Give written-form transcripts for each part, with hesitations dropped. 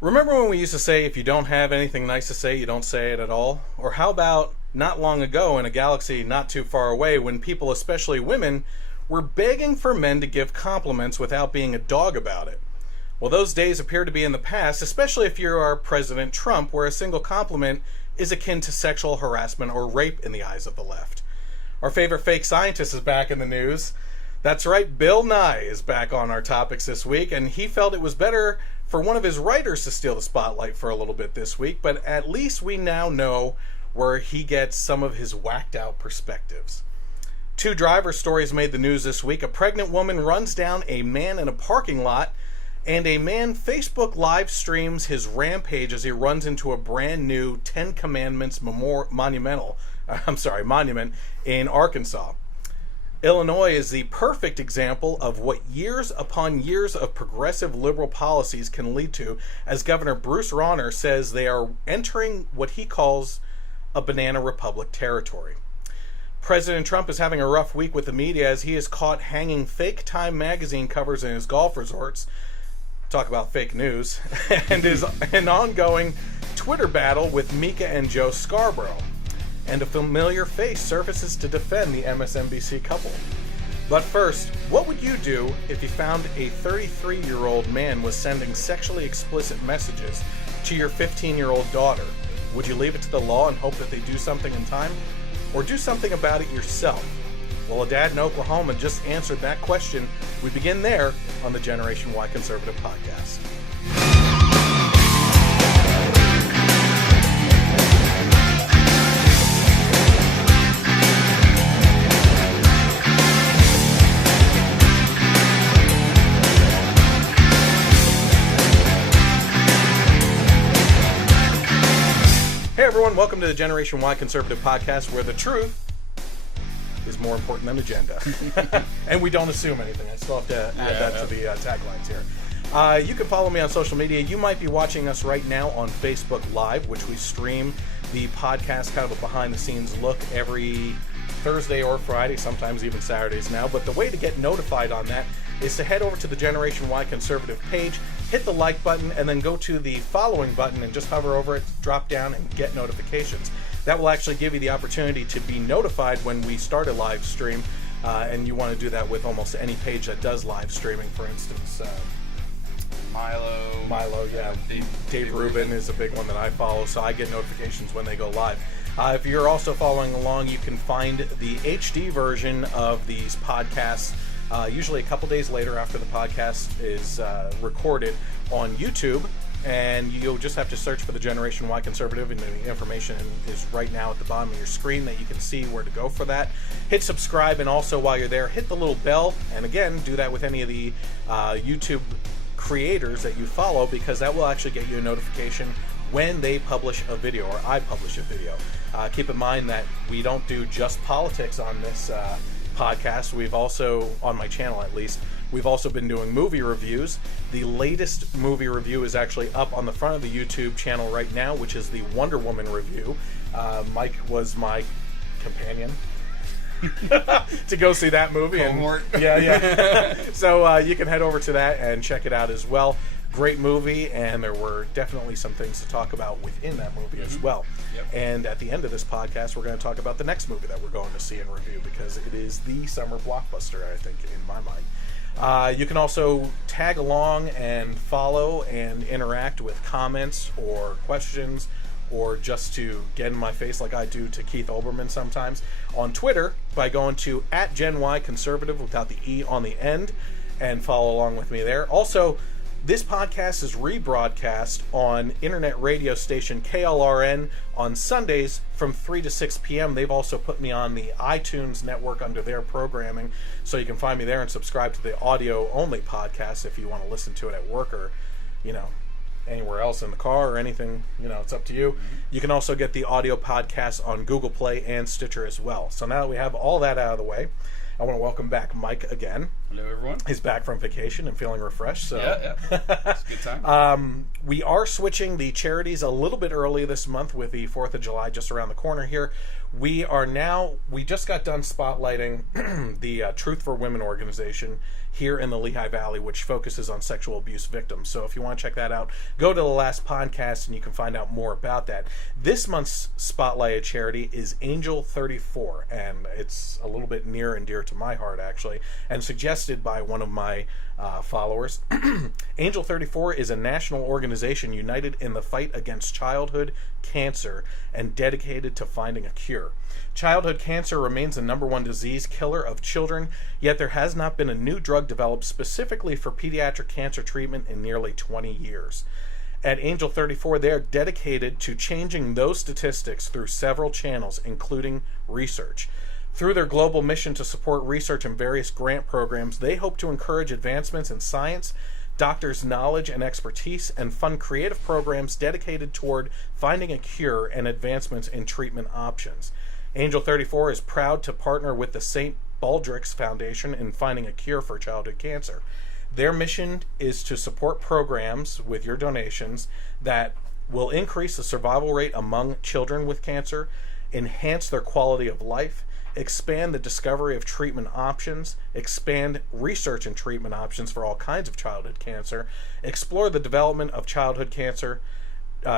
Remember when we used to say, if you don't have anything nice to say, you don't say it at all? Or how about not long ago in a galaxy not too far away when people, especially women, were begging for men to give compliments without being a dog about it? Well, those days appear to be in the past, especially if you are President Trump, where a single compliment is akin to sexual harassment or rape in the eyes of the left. Our favorite fake scientist is back in the news. That's right, Bill Nye is back on our topics this week, and he felt it was better for one of his writers to steal the spotlight for a little bit this week, but at least we now know where he gets some of his whacked out perspectives. Two driver stories made the news this week. A pregnant woman runs down a man in a parking lot, and a man Facebook live streams his rampage as he runs into a brand new Ten Commandments monument in Arkansas. Illinois is the perfect example of what years upon years of progressive liberal policies can lead to, as Governor Bruce Rauner says they are entering what he calls a banana republic territory. President Trump is having a rough week with the media as he is caught hanging fake Time magazine covers in his golf resorts. Talk about fake news. And is an ongoing Twitter battle with Mika and Joe Scarborough. And a familiar face surfaces to defend the MSNBC couple. But first, what would you do if you found a 33-year-old man was sending sexually explicit messages to your 15-year-old daughter? Would you leave it to the law and hope that they do something in time? Or do something about it yourself? Well, a dad in Oklahoma just answered that question. We begin there on the Generation Y Conservative Podcast. Hey everyone, welcome to the Generation Y Conservative Podcast, where the truth is more important than agenda. And we don't assume anything. I still have to add that to the taglines here. You can follow me on social media. You might be watching us right now on Facebook Live, which we stream the podcast, kind of a behind-the-scenes look every Thursday or Friday, sometimes even Saturdays now. But the way to get notified on that is to head over to the Generation Y Conservative page, hit the like button, and then go to the following button and just hover over it, drop down, and get notifications. That will actually give you the opportunity to be notified when we start a live stream, and you want to do that with almost any page that does live streaming. For instance, Milo, yeah. Dave Rubin is a big one that I follow, so I get notifications when they go live. If you're also following along, you can find the HD version of these podcasts usually a couple days later after the podcast is recorded on YouTube, and you'll just have to search for the Generation Y Conservative, and the information is right now at the bottom of your screen that you can see where to go for that. Hit subscribe, and also while you're there, hit the little bell, and again, do that with any of the YouTube creators that you follow, because that will actually get you a notification when they publish a video, or I publish a video. Keep in mind that we don't do just politics on this podcast. We've also, on my channel at least, we've also been doing movie reviews. The latest movie review is actually up on the front of the YouTube channel right now, which is the Wonder Woman review. Mike was my companion to go see that movie. Yeah. So you can head over to that and check it out as well. Great movie, and there were definitely some things to talk about within that movie as well. Yep. And at the end of this podcast, we're going to talk about the next movie that we're going to see and review, because it is the summer blockbuster, I think, in my mind. You can also tag along and follow and interact with comments or questions, or just to get in my face like I do to Keith Olbermann sometimes on Twitter by going to @GenYConservative without the E on the end, and follow along with me there. Also, this podcast is rebroadcast on internet radio station KLRN on Sundays from 3 to 6 p.m. They've also put me on the iTunes network under their programming, so you can find me there and subscribe to the audio-only podcast if you want to listen to it at work, or, anywhere else in the car or anything. It's up to you. You can also get the audio podcast on Google Play and Stitcher as well. So now that we have all that out of the way, I want to welcome back Mike again. Hello, everyone. He's back from vacation and feeling refreshed. So yeah. It's a good time. We are switching the charities a little bit early this month with the 4th of July just around the corner here. We just got done spotlighting the Truth for Women organization here in the Lehigh Valley, which focuses on sexual abuse victims. So if you want to check that out, go to the last podcast and you can find out more about that. This month's spotlighted charity is Angel 34, and it's a little bit near and dear to my heart, actually, and suggested by one of my followers. Angel 34 is a national organization united in the fight against childhood cancer and dedicated to finding a cure. Childhood cancer remains the #1 disease killer of children, yet there has not been a new drug developed specifically for pediatric cancer treatment in nearly 20 years. At Angel 34, they are dedicated to changing those statistics through several channels, including research. Through their global mission to support research and various grant programs, they hope to encourage advancements in science, doctors' knowledge and expertise, and fund creative programs dedicated toward finding a cure and advancements in treatment options. Angel 34 is proud to partner with the St. Baldrick's Foundation in finding a cure for childhood cancer. Their mission is to support programs with your donations that will increase the survival rate among children with cancer, enhance their quality of life, expand the discovery of treatment options, expand research and treatment options for all kinds of childhood cancer, explore the development of childhood cancer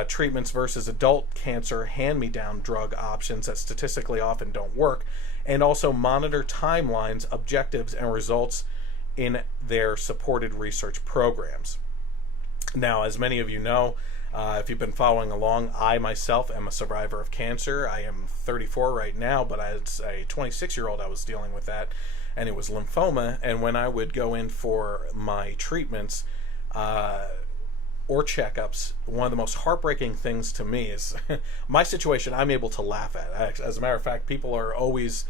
treatments versus adult cancer hand-me-down drug options that statistically often don't work, and also monitor timelines, objectives, and results in their supported research programs. Now, as many of you know, if you've been following along, I myself am a survivor of cancer. I am 34 right now, but as a 26-year-old, I was dealing with that, and it was lymphoma. And when I would go in for my treatments or checkups, one of the most heartbreaking things to me is my situation I'm able to laugh at. As a matter of fact, people are always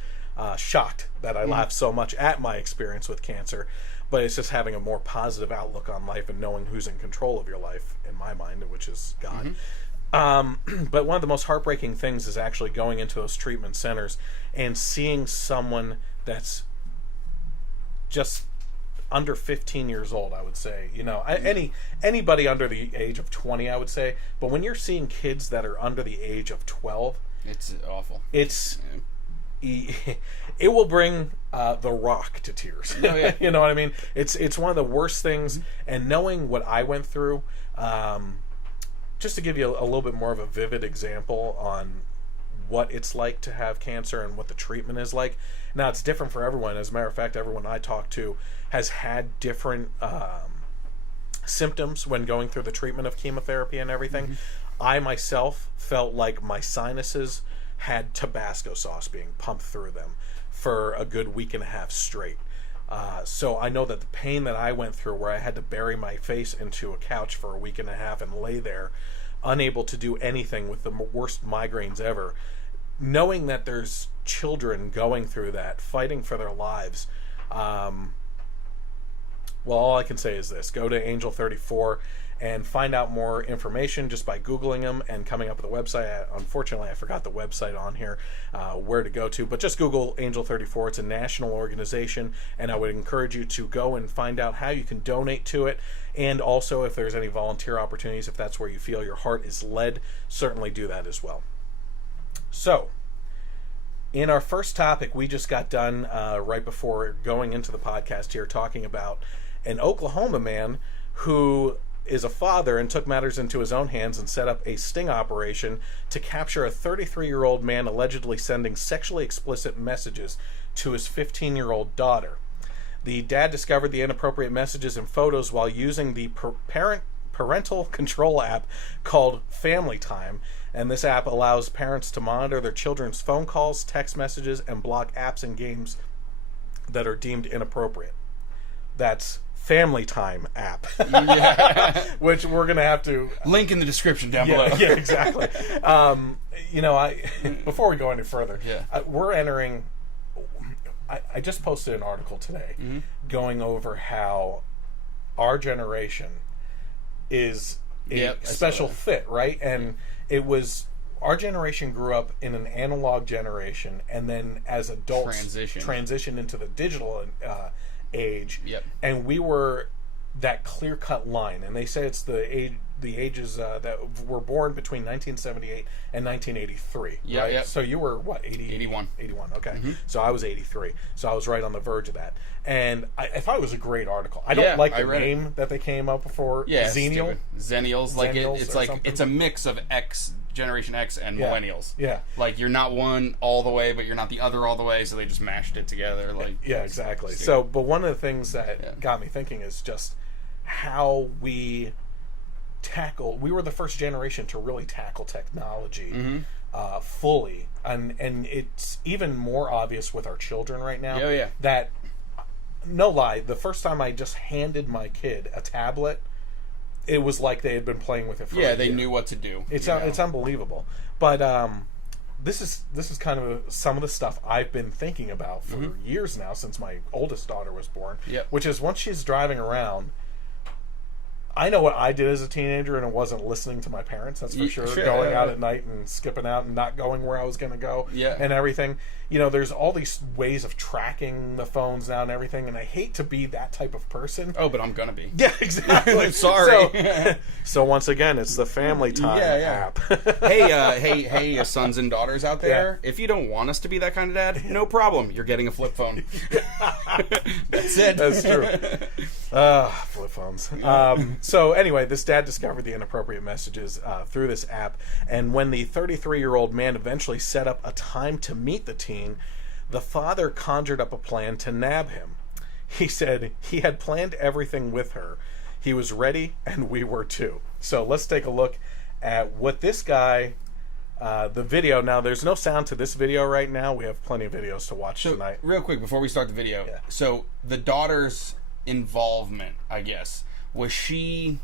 shocked that I laugh so much at my experience with cancer. But it's just having a more positive outlook on life and knowing who's in control of your life, in my mind, which is God. But one of the most heartbreaking things is actually going into those treatment centers and seeing someone that's just under 15 years old, I would say. You know, anybody under the age of 20, I would say. But when you're seeing kids that are under the age of 12... It's awful. It will bring The Rock to tears. Oh, yeah. You know what I mean? It's one of the worst things. And knowing what I went through, just to give you a little bit more of a vivid example on what it's like to have cancer and what the treatment is like. Now, it's different for everyone. As a matter of fact, everyone I talk to has had different symptoms when going through the treatment of chemotherapy and everything. I myself felt like my sinuses had Tabasco sauce being pumped through them for a good week and a half straight. So I know that the pain that I went through, where I had to bury my face into a couch for a week and a half and lay there, unable to do anything with the worst migraines ever, knowing that there's children going through that, fighting for their lives, well, all I can say is this. Go to Angel 34 and find out more information just by Googling them and coming up with a website. Unfortunately, I forgot the website on here, where to go to, but just Google Angel 34. It's a national organization, and I would encourage you to go and find out how you can donate to it, and also if there's any volunteer opportunities, if that's where you feel your heart is led, certainly do that as well. So, in our first topic, we just got done right before going into the podcast here talking about an Oklahoma man who is a father and took matters into his own hands and set up a sting operation to capture a 33-year-old man allegedly sending sexually explicit messages to his 15-year-old daughter. The dad discovered the inappropriate messages and photos while using the parental control app called Family Time, and this app allows parents to monitor their children's phone calls, text messages, and block apps and games that are deemed inappropriate. That's Family Time app, which we're gonna have to link in the description down below. Yeah, exactly. Before we go any further, we're entering. I just posted an article today going over how our generation is a special fit, right? And it was our generation grew up in an analog generation, and then as adults transitioned into the digital age, and we were that clear-cut line, and they say it's the the ages that were born between 1978 and 1983. Yeah, right? yeah. So you were what, 81. 81. Okay. So I was 83. So I was right on the verge of that. And I thought it was a great article. I don't like the name that they came up for. Yeah, Xennial. Zennials. Like it's like something. it's a mix of Generation X and millennials. Yeah. Like you're not one all the way, but you're not the other all the way. So they just mashed it together. Like yeah, exactly. So, but one of the things that got me thinking is just how we were the first generation to really tackle technology fully, and it's even more obvious with our children right now. Oh, yeah. That, no lie, the first time I just handed my kid a tablet, it was like they had been playing with it for a year. they knew what to do. It's unbelievable. But this is kind of some of the stuff I've been thinking about for years now, since my oldest daughter was born. Yep. Which is, once she's driving around, I know what I did as a teenager, and it wasn't listening to my parents, that's for sure. Going out at night and skipping out and not going where I was going to go and everything. You know, there's all these ways of tracking the phones now and everything, and I hate to be that type of person. Oh, but I'm going to be. Yeah, exactly. Sorry. So once again, it's the Family Time app. Hey, sons and daughters out there, if you don't want us to be that kind of dad, no problem. You're getting a flip phone. That's it. That's true. Flip phones. So anyway, this dad discovered the inappropriate messages through this app, and when the 33-year-old man eventually set up a time to meet the teen, the father conjured up a plan to nab him. He said he had planned everything with her. He was ready, and we were too. So let's take a look at what this guy, the video. Now, there's no sound to this video right now. We have plenty of videos to watch tonight. Real quick, before we start the video, so the daughter's involvement, I guess, was she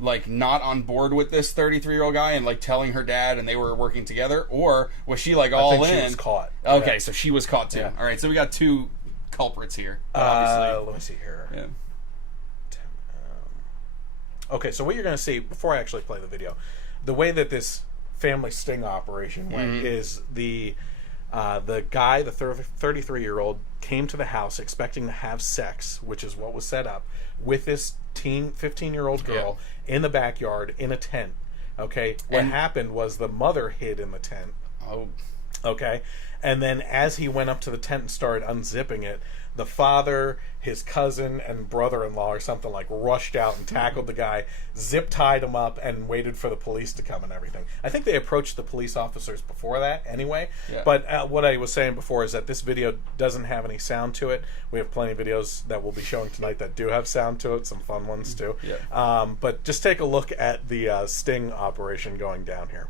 like not on board with this 33-year-old guy and like telling her dad and they were working together, or was she like all in? She was caught. Okay, so she was caught too. All right, so we got two culprits here. Let me see here. Yeah. Okay, so what you're going to see, before I actually play the video, the way that this family sting operation went is the guy, the 33-year-old, came to the house expecting to have sex, which is what was set up, with this 15-year-old girl in the backyard in a tent. Okay, what happened was the mother hid in the tent. Oh. Okay, and then as he went up to the tent and started unzipping it, the father, his cousin, and brother-in-law or something like rushed out and tackled the guy, zip-tied him up, and waited for the police to come and everything. I think they approached the police officers before that anyway. Yeah. But what I was saying before is that this video doesn't have any sound to it. We have plenty of videos that we'll be showing tonight that do have sound to it, some fun ones too. Yeah. But just take a look at the sting operation going down here.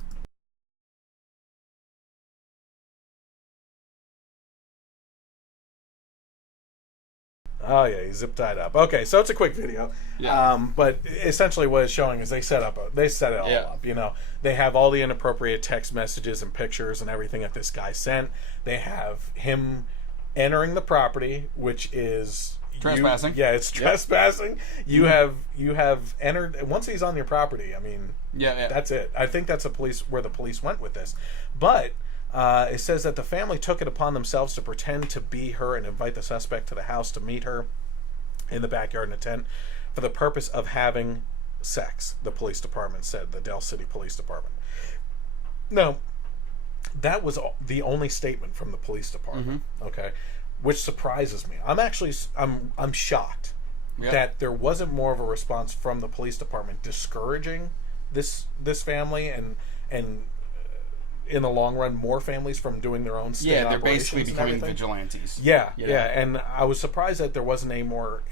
Oh yeah, he's zip tied up. Okay, so it's a quick video, but essentially what it's showing is they set it all up. You know, they have all the inappropriate text messages and pictures and everything that this guy sent. They have him entering the property, which is trespassing. It's trespassing. You have entered once he's on your property. I mean, that's it. I think that's where the police went with this, but. It says that the family took it upon themselves to pretend to be her and invite the suspect to the house to meet her in the backyard in a tent for the purpose of having sex, the police department said, the Del City Police Department. Now, that was the only statement from the police department, okay, which surprises me. I'm shocked that there wasn't more of a response from the police department discouraging this family and in the long run, more families from doing their own sting operations. They're basically becoming vigilantes. Yeah, and I was surprised that there wasn't any more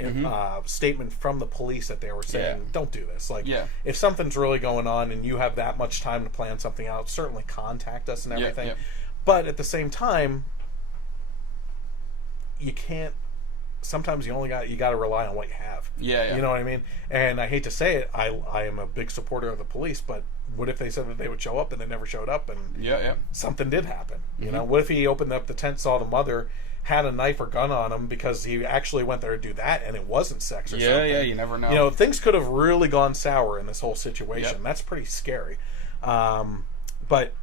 statement from the police that they were saying, don't do this. Like, if something's really going on and you have that much time to plan something out, certainly contact us and everything. But at the same time, you can't. Sometimes you got to rely on what you have. You know what I mean? And I hate to say it, I am a big supporter of the police, but what if they said that they would show up and they never showed up and something did happen? You know, what if he opened up the tent, saw the mother, had a knife or gun on him because he actually went there to do that and it wasn't sex or something? Yeah, you never know. You know, things could have really gone sour in this whole situation. That's pretty scary. But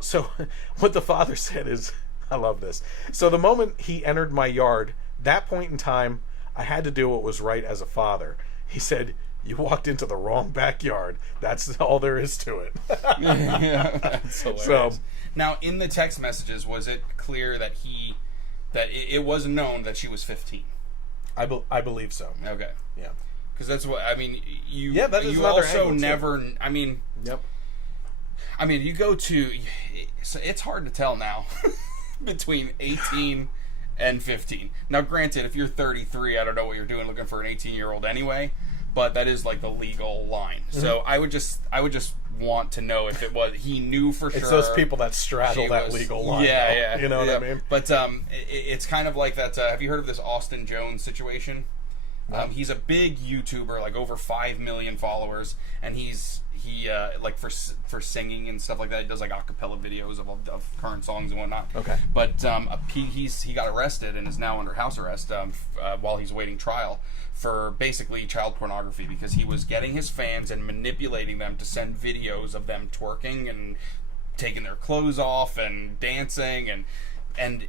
so what the father said is, I love this. So the moment he entered my yard, that point in time, I had to do what was right as a father. He said, You walked into the wrong backyard. That's all there is to it. Yeah, that's hilarious. So, now, in the text messages, was it clear that it was known that she was 15? I believe so. Okay. Yeah. Because that's what, I mean, you that is you another also angle, never, too. I mean... Yep. I mean, you go to... It's hard to tell now between 18 and 15. Now, granted, if you're 33, I don't know what you're doing looking for an 18-year-old anyway, but that is like the legal line. Mm-hmm. So I would just want to know if it was... He knew for sure. It's those people that straddle that legal line. Yeah. You know what I mean? But it's kind of like that... have you heard of this Austin Jones situation? No. He's a big YouTuber, like over 5 million followers, and he like for singing and stuff like that. He does like a cappella videos of current songs and whatnot. Okay. But he got arrested and is now under house arrest while he's waiting trial for basically child pornography, because he was getting his fans and manipulating them to send videos of them twerking and taking their clothes off and dancing and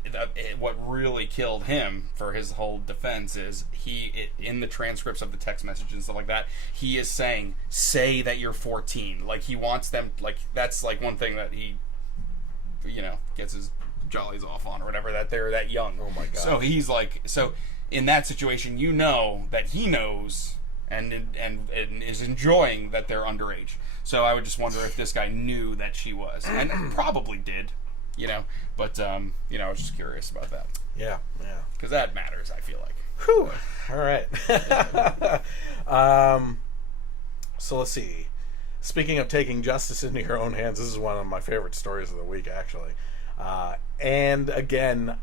what really killed him, for his whole defense, is in the transcripts of the text messages and stuff like that, he is saying, say that you're 14. Like, he wants them, like, that's like one thing that he, gets his jollies off on or whatever, that they're that young. Oh my God. So he's like, in that situation, that he knows and is enjoying that they're underage. So I would just wonder if this guy knew that she was, and probably did. But I was just curious about that. Yeah. Because that matters, I feel like. Whew. All right. So let's see. Speaking of taking justice into your own hands, this is one of my favorite stories of the week, actually. And again,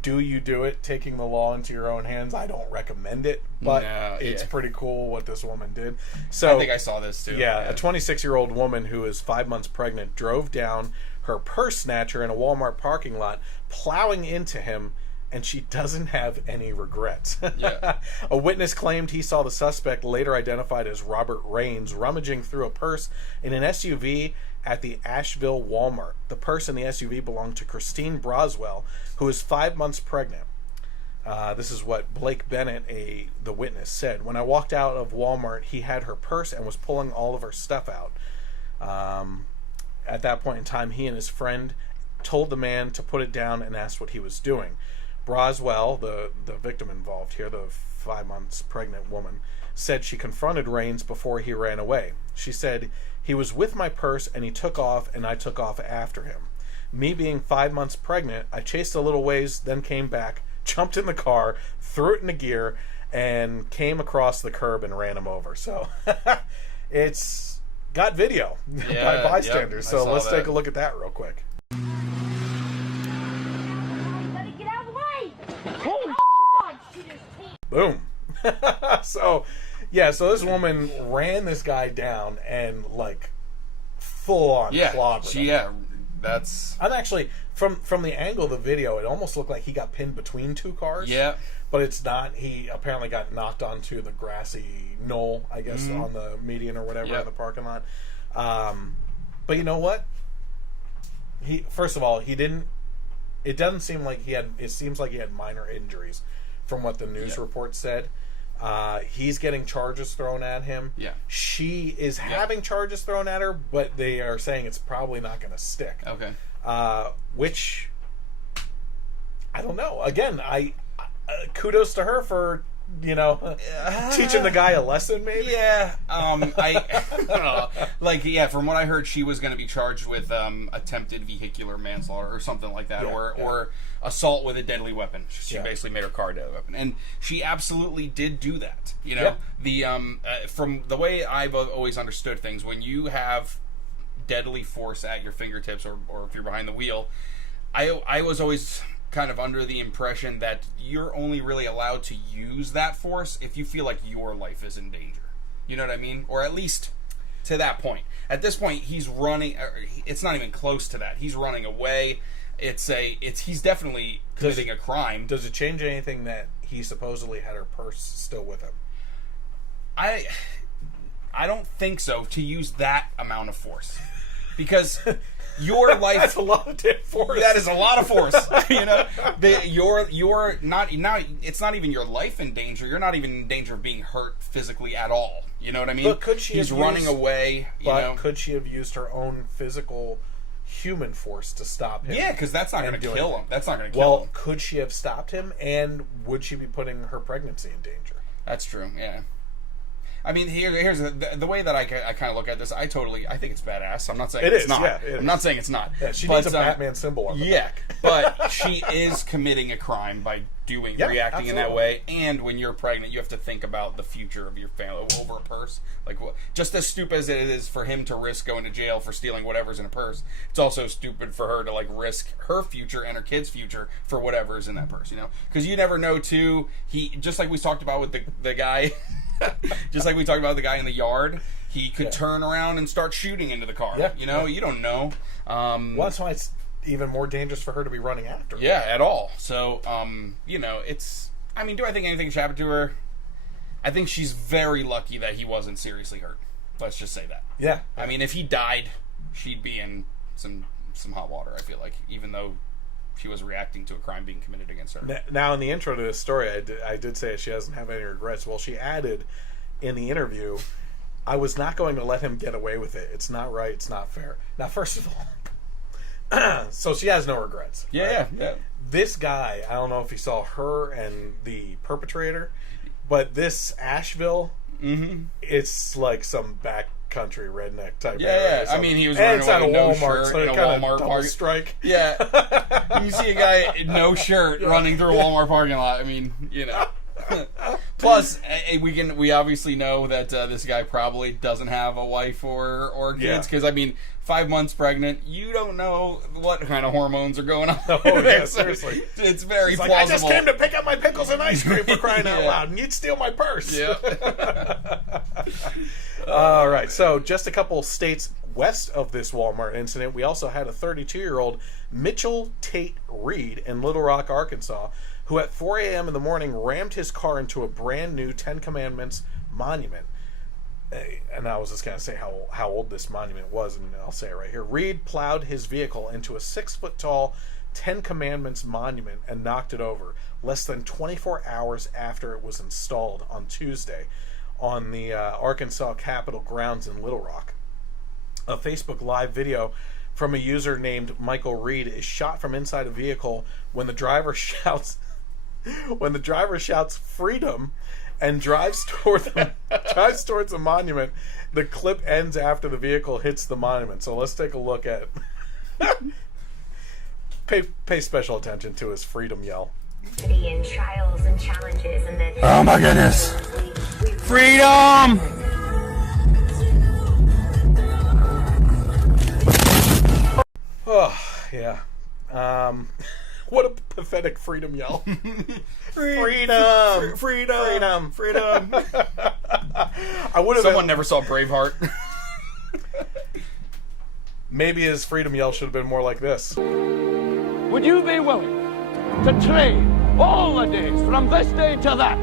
do you do it, taking the law into your own hands? I don't recommend it, but it's pretty cool what this woman did. So I think I saw this too. Yeah, a 26-year-old woman who is 5 months pregnant drove down her purse snatcher in a Walmart parking lot, plowing into him, and she doesn't have any regrets. Yeah. A witness claimed he saw the suspect, later identified as Robert Raines, rummaging through a purse in an SUV at the Asheville Walmart. The purse in the SUV belonged to Christine Broswell, who is 5 months pregnant. This is what Blake Bennett, the witness, said. When I walked out of Walmart, he had her purse and was pulling all of her stuff out. At that point in time, he and his friend told the man to put it down and asked what he was doing. Broswell, the victim involved here, the 5 months pregnant woman, said she confronted Raines before he ran away. She said, he was with my purse and he took off and I took off after him. Me being 5 months pregnant, I chased a little ways, then came back, jumped in the car, threw it into gear, and came across the curb and ran him over. So it's got video by bystanders. So let's take a look at that real quick. Get out of the way! Boom. So this woman ran this guy down and like full on clobbered him. That's... I'm actually from the angle of the video, it almost looked like he got pinned between two cars. Yeah. But it's not. He apparently got knocked onto the grassy knoll, I guess, on the median or whatever in the parking lot. But you know what? First of all, he didn't. It doesn't seem like he had. It seems like he had minor injuries, from what the news report said. He's getting charges thrown at him. Yeah. She is having charges thrown at her, but they are saying it's probably not going to stick. Okay. Which I don't know. Again, kudos to her for teaching the guy a lesson, maybe. Yeah. From what I heard, she was going to be charged with attempted vehicular manslaughter or something like that, or assault with a deadly weapon. She basically made her car a deadly weapon, and she absolutely did do that. The from the way I've always understood things, when you have deadly force at your fingertips, or if you're behind the wheel, I was always kind of under the impression that you're only really allowed to use that force if you feel like your life is in danger. You know what I mean? Or at least to that point. At this point, he's running. It's not even close to that. He's running away. He's definitely committing a crime. Does it change anything that he supposedly had her purse still with him? I don't think so, to use that amount of force. because your life. That's a lot of damn force. That is a lot of force. You know, you're not. It's not even your life in danger. You're not even in danger of being hurt physically at all. You know what I mean? But could she? He's running away. But could she have used her own physical human force to stop him? Yeah, because that's not going to kill him. That's not going to kill him. Well, could she have stopped him? And would she be putting her pregnancy in danger? That's true. Yeah. I mean, here's the way that I kind of look at this. I think it's badass. I'm not saying it's not. Yeah, I'm not saying it's not. Yeah, she needs a Batman symbol on the back. But she is committing a crime by reacting absolutely. in that way. And when you're pregnant, you have to think about the future of your family over a purse. Like, just as stupid as it is for him to risk going to jail for stealing whatever's in a purse, it's also stupid for her to like risk her future and her kid's future for whatever's in that purse. You know, because you never know. Too, he just like we talked about with the guy. Just like we talked about the guy in the yard, he could turn around and start shooting into the car. Yeah. You know, you don't know. Well, that's why it's even more dangerous for her to be running after him. Yeah, at all. So, you know, it's... I mean, do I think anything's happened to her? I think she's very lucky that he wasn't seriously hurt. Let's just say that. Yeah. I mean, if he died, she'd be in some hot water, I feel like, even though she was reacting to a crime being committed against her. Now, in the intro to this story, I did say she doesn't have any regrets. Well, she added in the interview, I was not going to let him get away with it. It's not right. It's not fair. Now, first of all, so she has no regrets. Yeah, right? yeah. This guy, I don't know if you saw her and the perpetrator, but this Asheville, it's like some backcountry redneck type area. Yeah. I mean, he was and wearing it's no Walmart, shirt so in a Walmart parking strike. Yeah. You see a guy in no shirt running through a Walmart parking lot. I mean, you know. Plus, we obviously know that this guy probably doesn't have a wife or kids because I mean, 5 months pregnant, you don't know what kind of hormones are going on. Oh yeah, seriously, it's very plausible. Like, I just came to pick up my pickles and ice cream for crying out loud, and you'd steal my purse. Yeah. All right, so just a couple states west of this Walmart incident, we also had a 32-year-old Mitchell Tate Reed in Little Rock, Arkansas, who at 4 a.m. in the morning rammed his car into a brand new Ten Commandments monument. And I was just going to say how old this monument was, and I'll say it right here. Reed plowed his vehicle into a 6-foot-tall Ten Commandments monument and knocked it over less than 24 hours after it was installed on Tuesday on the Arkansas Capitol grounds in Little Rock. A Facebook Live video from a user named Michael Reed is shot from inside a vehicle when the driver shouts freedom and drives towards the monument. The clip ends after the vehicle hits the monument. So let's take a look at pay special attention to his freedom yell. And trials and challenges and the Oh my goodness. Freedom! Oh, yeah. What a pathetic freedom yell. Freedom! Freedom! I would have. Someone never saw Braveheart. Maybe his freedom yell should have been more like this. Would you be willing to trade all the days from this day to that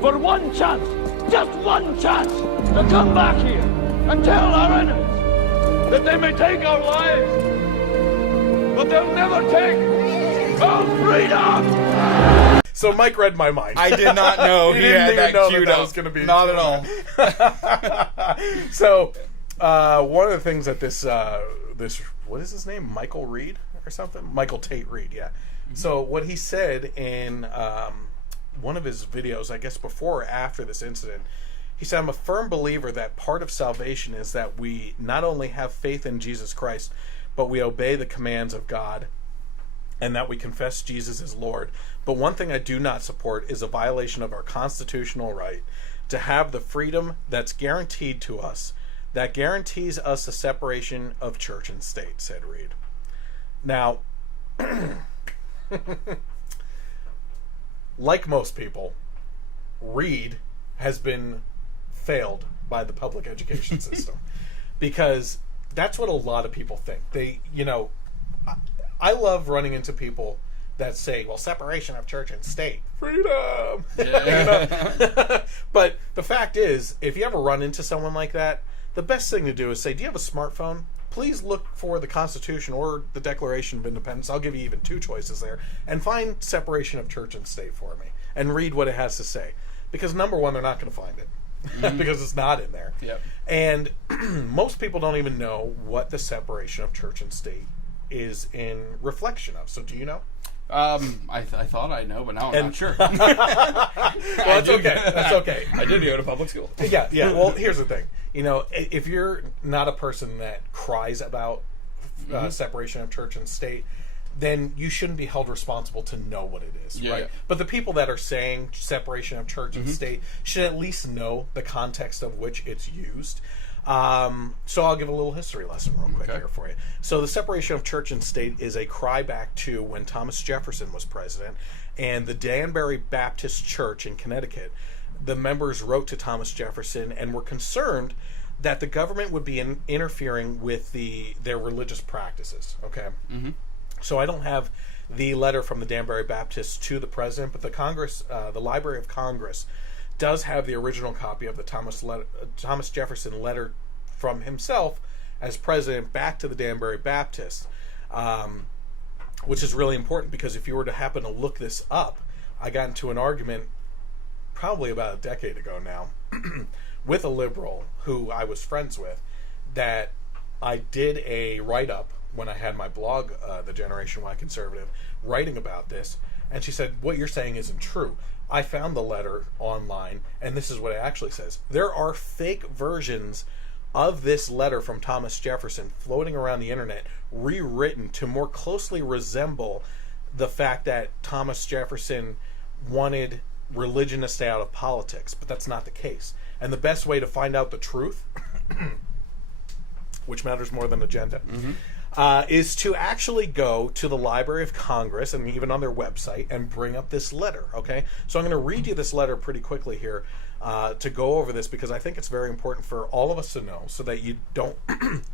for one chance, just one chance, to come back here and tell our enemies that they may take our lives, but they'll never take our freedom? So Mike read my mind. I did not know he didn't had even that know queued that up. was going to be Not at all. So one of the things that this what is his name? Michael Reed or something? Michael Tate Reed, yeah. So what he said in one of his videos, I guess before or after this incident, he said, "I'm a firm believer that part of salvation is that we not only have faith in Jesus Christ, but we obey the commands of God and that we confess Jesus as Lord. But one thing I do not support is a violation of our constitutional right to have the freedom that's guaranteed to us, that guarantees us the separation of church and state," said Reed. Now, like most people, Reed has been failed by the public education system because that's what a lot of people think. They, you know, I love running into people that say, well, separation of church and state, freedom. Yeah. But the fact is, if you ever run into someone like that, the best thing to do is say, do you have a smartphone? please look for the Constitution or the Declaration of Independence. I'll give you even 2 choices there, and find separation of church and state for me, and read what it has to say. Because number one, they're not going to find it. Because it's not in there. Yep. And most people don't even know what the separation of church and state is in reflection of. So do you know? I thought I know, but now I'm not sure. Well, that's okay. That's okay. I did go to public school. Yeah. Well, here's the thing. You know, if you're not a person that cries about separation of church and state, then you shouldn't be held responsible to know what it is, right? Yeah. But the people that are saying separation of church and state should at least know the context of which it's used. So I'll give a little history lesson real quick here for you. So the separation of church and state is a cry back to when Thomas Jefferson was president, and the Danbury Baptist Church in Connecticut, the members wrote to Thomas Jefferson and were concerned that the government would be interfering with their religious practices, okay? So I don't have the letter from the Danbury Baptists to the president, but the Library of Congress does have the original copy of the Thomas Jefferson letter from himself as president back to the Danbury Baptists, which is really important because if you were to happen to look this up, I got into an argument probably about a decade ago now with a liberal who I was friends with, that I did a write-up when I had my blog, The Generation Y Conservative, writing about this, and she said, what you're saying isn't true. I found the letter online, and this is what it actually says. There are fake versions of this letter from Thomas Jefferson floating around the internet, rewritten to more closely resemble the fact that Thomas Jefferson wanted religion to stay out of politics, but that's not the case. And the best way to find out the truth, which matters more than agenda, is to actually go to the Library of Congress and even on their website and bring up this letter, okay? So I'm going to read you this letter pretty quickly here to go over this because I think it's very important for all of us to know so that you don't,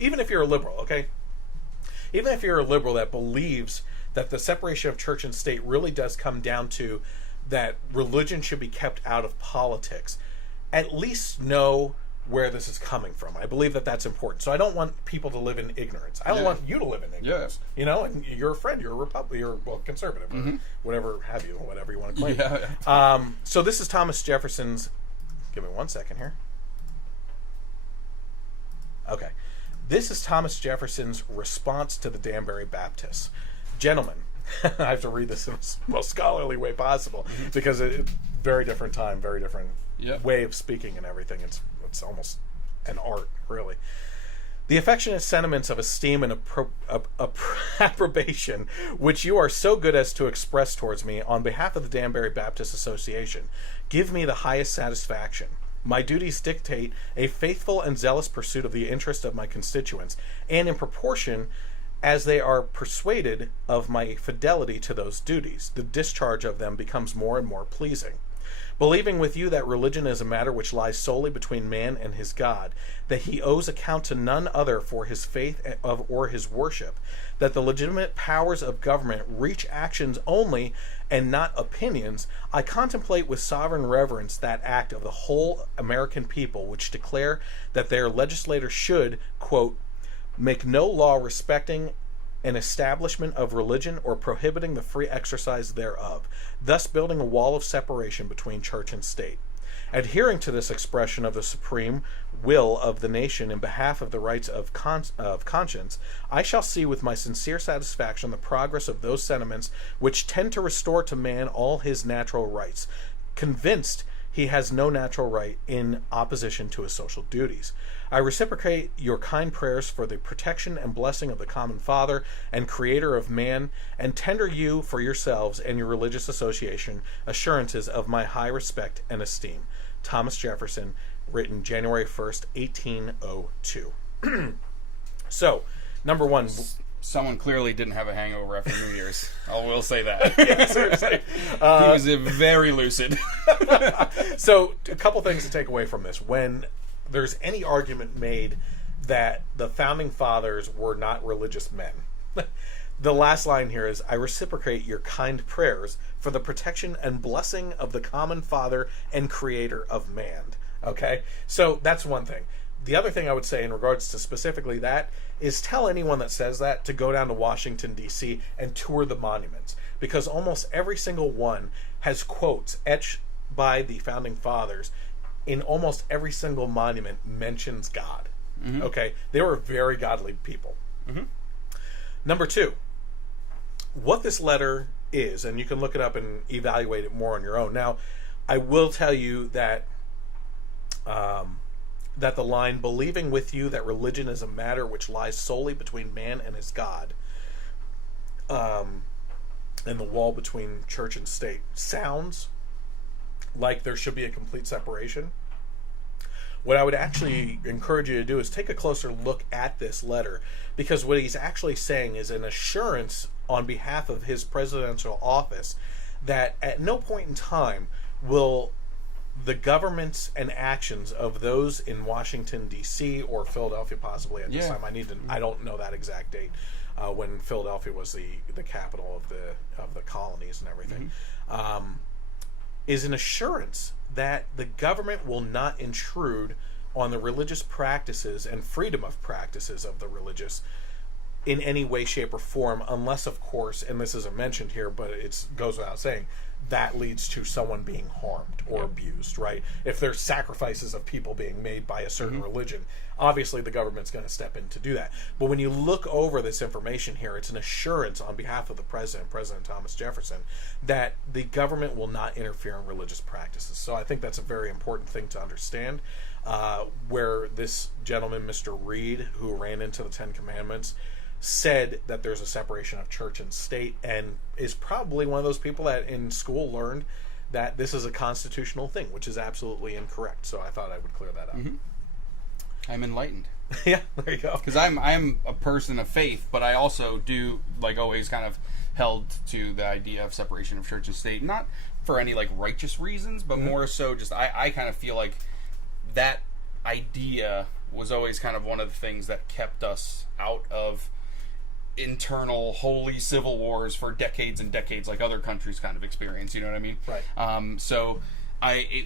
even if you're a liberal, okay? Even if you're a liberal that believes that the separation of church and state really does come down to that religion should be kept out of politics, at least know where this is coming from. I believe that that's important. So I don't want people to live in ignorance. I don't want you to live in ignorance. You know, and you're a friend, you're a Republican, you're conservative, or whatever have you, whatever you want to claim. So this is Thomas Jefferson's. Give me 1 second here. Okay, this is Thomas Jefferson's response to the Danbury Baptists. Gentlemen, I have to read this in the most scholarly way possible because it's very different time, very different way of speaking and everything. It's almost an art, really. The affectionate sentiments of esteem and approbation which you are so good as to express towards me on behalf of the Danbury Baptist Association give me the highest satisfaction. My duties dictate a faithful and zealous pursuit of the interest of my constituents, and in proportion as they are persuaded of my fidelity to those duties, the discharge of them becomes more and more pleasing. Believing with you that religion is a matter which lies solely between man and his God, that he owes account to none other for his faith or his worship, that the legitimate powers of government reach actions only and not opinions, I contemplate with sovereign reverence that act of the whole American people which declare that their legislators should, quote, make no law respecting an establishment of religion or prohibiting the free exercise thereof, thus building a wall of separation between church and state. Adhering to this expression of the supreme will of the nation in behalf of the rights of conscience, I shall see with my sincere satisfaction the progress of those sentiments which tend to restore to man all his natural rights, convinced he has no natural right in opposition to his social duties. I reciprocate your kind prayers for the protection and blessing of the common Father and Creator of man, and tender you for yourselves and your religious association assurances of my high respect and esteem. Thomas Jefferson, written January 1st, 1802. So, number one... Someone clearly didn't have a hangover after New Year's. I will say that. Yeah, seriously. He was very lucid. So, a couple things to take away from this. When there's any argument made that the Founding Fathers were not religious men, the last line here is, I reciprocate your kind prayers for the protection and blessing of the common Father and Creator of man. Okay? So, that's one thing. The other thing I would say in regards to specifically that is tell anyone that says that to go down to Washington, D.C. and tour the monuments, because almost every single one has quotes etched by the Founding Fathers. In almost every single monument mentions God. Mm-hmm. Okay? They were very godly people. Mm-hmm. Number 2, what this letter is, and you can look it up and evaluate it more on your own. Now, I will tell you that that the line, believing with you that religion is a matter which lies solely between man and his God, and the wall between church and state, sounds like there should be a complete separation. What I would actually encourage you to do is take a closer look at this letter, because what he's actually saying is an assurance on behalf of his presidential office that at no point in time will the governments and actions of those in Washington, D.C. or Philadelphia possibly at this time. I don't know that exact date when Philadelphia was the capital of the colonies and everything. Is an assurance that the government will not intrude on the religious practices and freedom of practices of the religious in any way, shape, or form, unless, of course, and this isn't mentioned here, but it goes without saying, that leads to someone being harmed or abused, right? If there's sacrifices of people being made by a certain religion, obviously the government's going to step in to do that. But when you look over this information here, it's an assurance on behalf of the president, President Thomas Jefferson, that the government will not interfere in religious practices. So I think that's a very important thing to understand, where this gentleman, Mr. Reed, who ran into the Ten Commandments, said that there's a separation of church and state, and is probably one of those people that in school learned that this is a constitutional thing, which is absolutely incorrect. So I thought I would clear that up. Mm-hmm. I'm enlightened. Yeah, there you go. Because I'm a person of faith, but I also do, like, always kind of held to the idea of separation of church and state, not for any like righteous reasons, but more so just I kind of feel like that idea was always kind of one of the things that kept us out of internal holy civil wars for decades and decades, like other countries kind of experience. You know what I mean? Right. So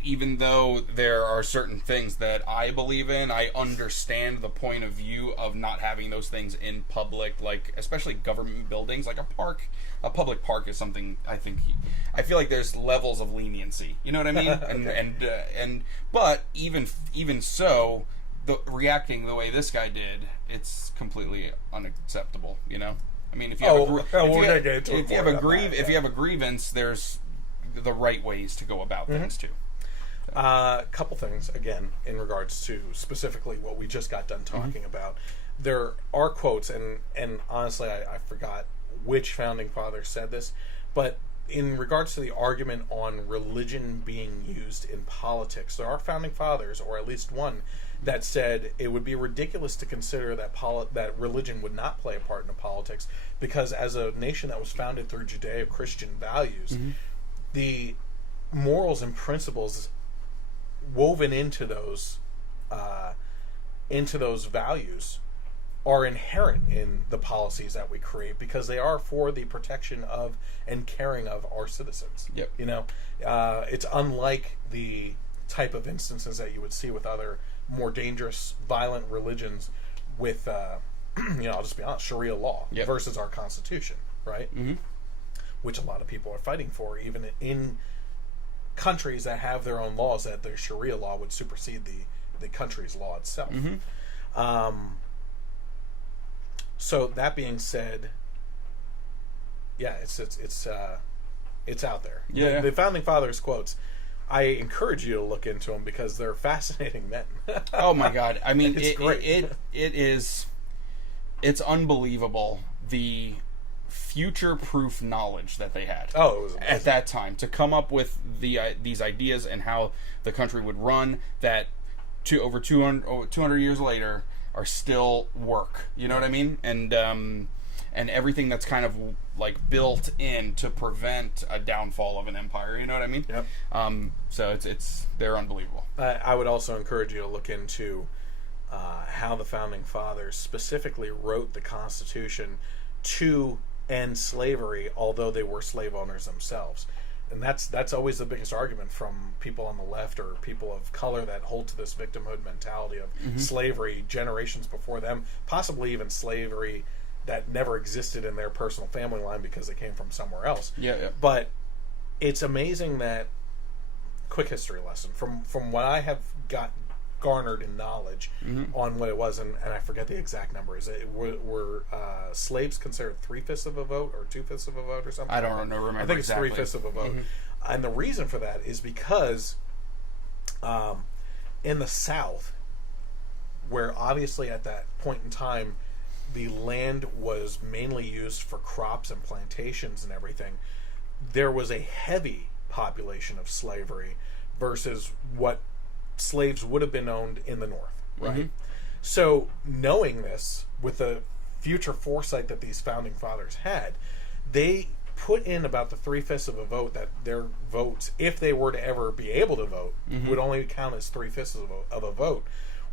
even though there are certain things that I believe in, I understand the point of view of not having those things in public, like especially government buildings, like a public park is something I feel like there's levels of leniency. You know what I mean? Okay. But even so, reacting the way this guy did, it's completely unacceptable. You know, I mean, if you have a grievance, there's the right ways to go about things too. A couple things again in regards to specifically what we just got done talking about. There are quotes, and honestly, I forgot which founding father said this, but in regards to the argument on religion being used in politics, there are founding fathers, or at least one, that said it would be ridiculous to consider that religion would not play a part in politics, because as a nation that was founded through Judeo-Christian values, the morals and principles woven into those values are inherent in the policies that we create, because they are for the protection of and caring of our citizens. Yep. You know, it's unlike the type of instances that you would see with other more dangerous, violent religions with, I'll just be honest, Sharia law versus our Constitution, right? Mm-hmm. Which a lot of people are fighting for, even in countries that have their own laws, that their Sharia law would supersede the country's law itself. So that being said, yeah, it's out there. Yeah. The founding fathers' quotes, I encourage you to look into them because they're fascinating men. Oh my God! I mean, it's great. It's unbelievable the future-proof knowledge that they had at that time to come up with these ideas and how the country would run, that over 200 years later are still work. You know what I mean? And everything that's kind of like built in to prevent a downfall of an empire. You know what I mean? Yep. So they're unbelievable. I would also encourage you to look into how the founding fathers specifically wrote the Constitution to end slavery, although they were slave owners themselves. And that's always the biggest argument from people on the left or people of color that hold to this victimhood mentality of slavery generations before them, possibly even slavery that never existed in their personal family line because they came from somewhere else. Yeah. But it's amazing that, quick history lesson, from what I have garnered in knowledge on what it was, and I forget the exact number. Is it were slaves considered 3/5 of a vote or 2/5 of a vote or something? I don't remember. I think it's exactly. 3/5 of a vote, and the reason for that is because in the South, where obviously at that point in time the land was mainly used for crops and plantations and everything, there was a heavy population of slavery versus what slaves would have been owned in the North, right? So knowing this, with the future foresight that these founding fathers had, they put in about the 3/5 of a vote, that their votes, if they were to ever be able to vote, would only count as 3/5 of a vote,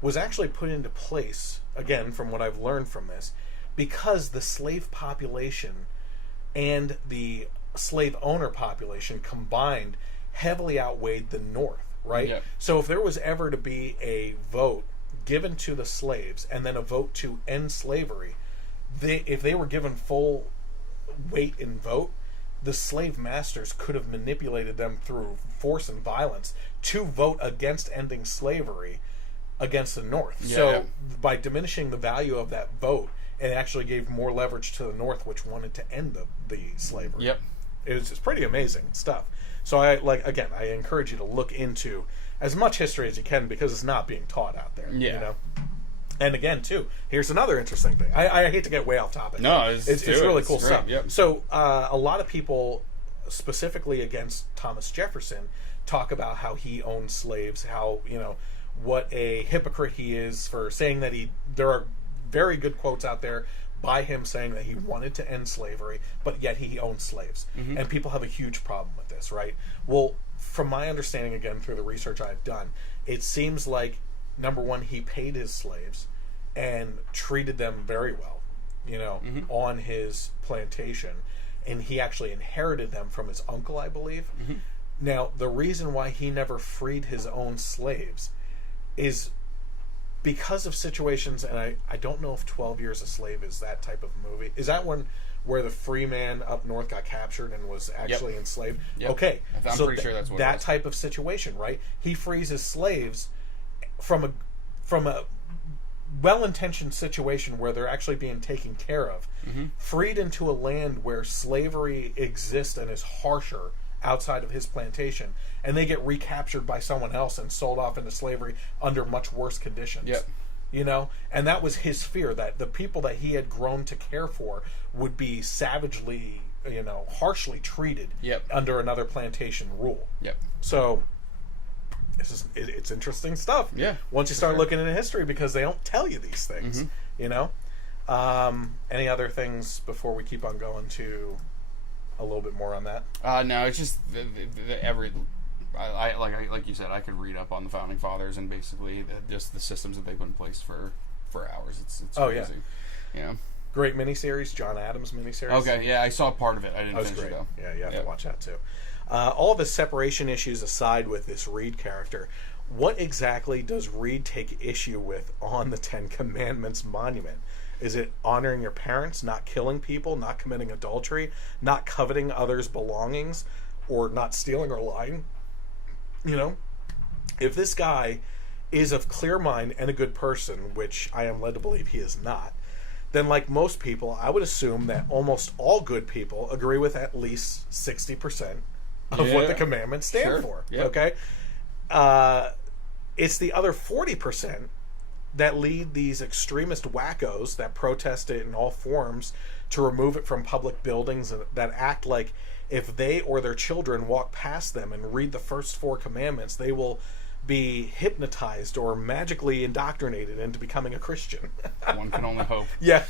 was actually put into place, again, from what I've learned from this, because the slave population and the slave owner population combined heavily outweighed the North, right? Yep. So if there was ever to be a vote given to the slaves and then a vote to end slavery, if they were given full weight in vote, the slave masters could have manipulated them through force and violence to vote against ending slavery against the North. By diminishing the value of that vote, it actually gave more leverage to the North, which wanted to end the slavery. Yep. It's pretty amazing stuff. So I encourage you to look into as much history as you can, because it's not being taught out there. Yeah. You know? And again, too, here's another interesting thing. I hate to get way off topic. No, it's really cool great. stuff. Yep. So a lot of people, specifically against Thomas Jefferson, talk about how he owned slaves, how, what a hypocrite he is for saying that there are very good quotes out there by him saying that he wanted to end slavery, but yet he owned slaves. And people have a huge problem with this, right? Well, from my understanding, again, through the research I've done, it seems like, number one, he paid his slaves and treated them very well, on his plantation. And he actually inherited them from his uncle, I believe. Now, the reason why he never freed his own slaves is because of situations, and I don't know if 12 Years a Slave is that type of movie. Is that one where the free man up north got captured and was actually enslaved? Yep. Okay. I'm pretty sure that's what that it is. type of situation, right? He frees his slaves from a well-intentioned situation where they're actually being taken care of, freed into a land where slavery exists and is harsher outside of his plantation, and they get recaptured by someone else and sold off into slavery under much worse conditions. Yep. And that was his fear, that the people that he had grown to care for would be savagely, harshly treated under another plantation rule. Yep. So it's interesting stuff. Yeah. Once you start looking into history, because they don't tell you these things. Any other things before we keep on going to a little bit more on that? No, it's just like you said, I could read up on the founding fathers and basically just the systems that they put in place for hours. It's crazy. Yeah. Great miniseries, John Adams miniseries. Okay, yeah, I saw part of it. I didn't finish great. it though. Yeah, you have to watch that too. All of the separation issues aside with this Reed character, what exactly does Reed take issue with on the Ten Commandments monument? Is it honoring your parents, not killing people, not committing adultery, not coveting others' belongings, or not stealing or lying? If this guy is of clear mind and a good person, which I am led to believe he is not, then like most people, I would assume that almost all good people agree with at least 60% of what the commandments stand for. Yep. Okay? It's the other 40% that lead these extremist wackos that protest it in all forms to remove it from public buildings, and that act like if they or their children walk past them and read the first 4 commandments, they will be hypnotized or magically indoctrinated into becoming a Christian. One can only hope. Yeah.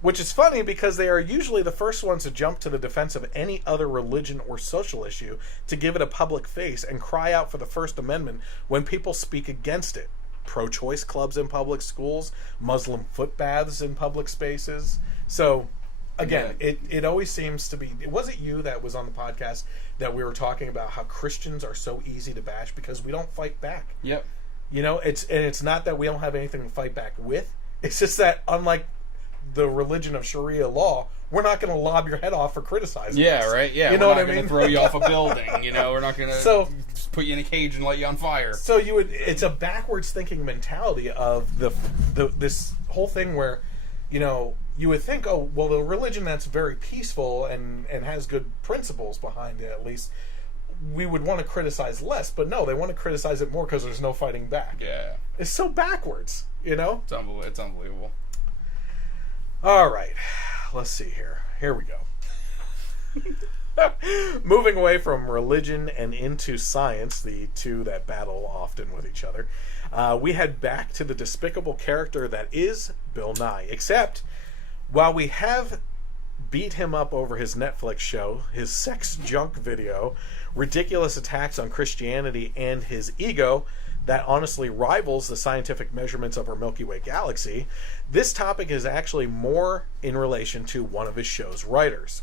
Which is funny because they are usually the first ones to jump to the defense of any other religion or social issue to give it a public face and cry out for the First Amendment when people speak against it. Pro-choice clubs in public schools, Muslim foot baths in public spaces. So, again, it always seems to be. Was it you that was on the podcast that we were talking about how Christians are so easy to bash because we don't fight back? Yep. You know, it's not that we don't have anything to fight back with. It's just that unlike the religion of Sharia law, we're not going to lob your head off for criticizing. Yeah, us. right. Yeah, you know we're what I not going mean? to throw you off a building. You know, we're not going to just put you in a cage and light you on fire. So it's a backwards thinking mentality of this whole thing where, you know, you would think, oh, well, the religion that's very peaceful and has good principles behind it, at least, we would want to criticize less. But no, they want to criticize it more because there's no fighting back. Yeah. It's so backwards, you know? It's unbelievable. All right. Let's see here. Here we go. Moving away from religion and into science, the two that battle often with each other, we head back to the despicable character that is Bill Nye. Except, while we have beat him up over his Netflix show, his sex junk video, ridiculous attacks on Christianity, and his ego that honestly rivals the scientific measurements of our Milky Way galaxy, this topic is actually more in relation to one of his show's writers.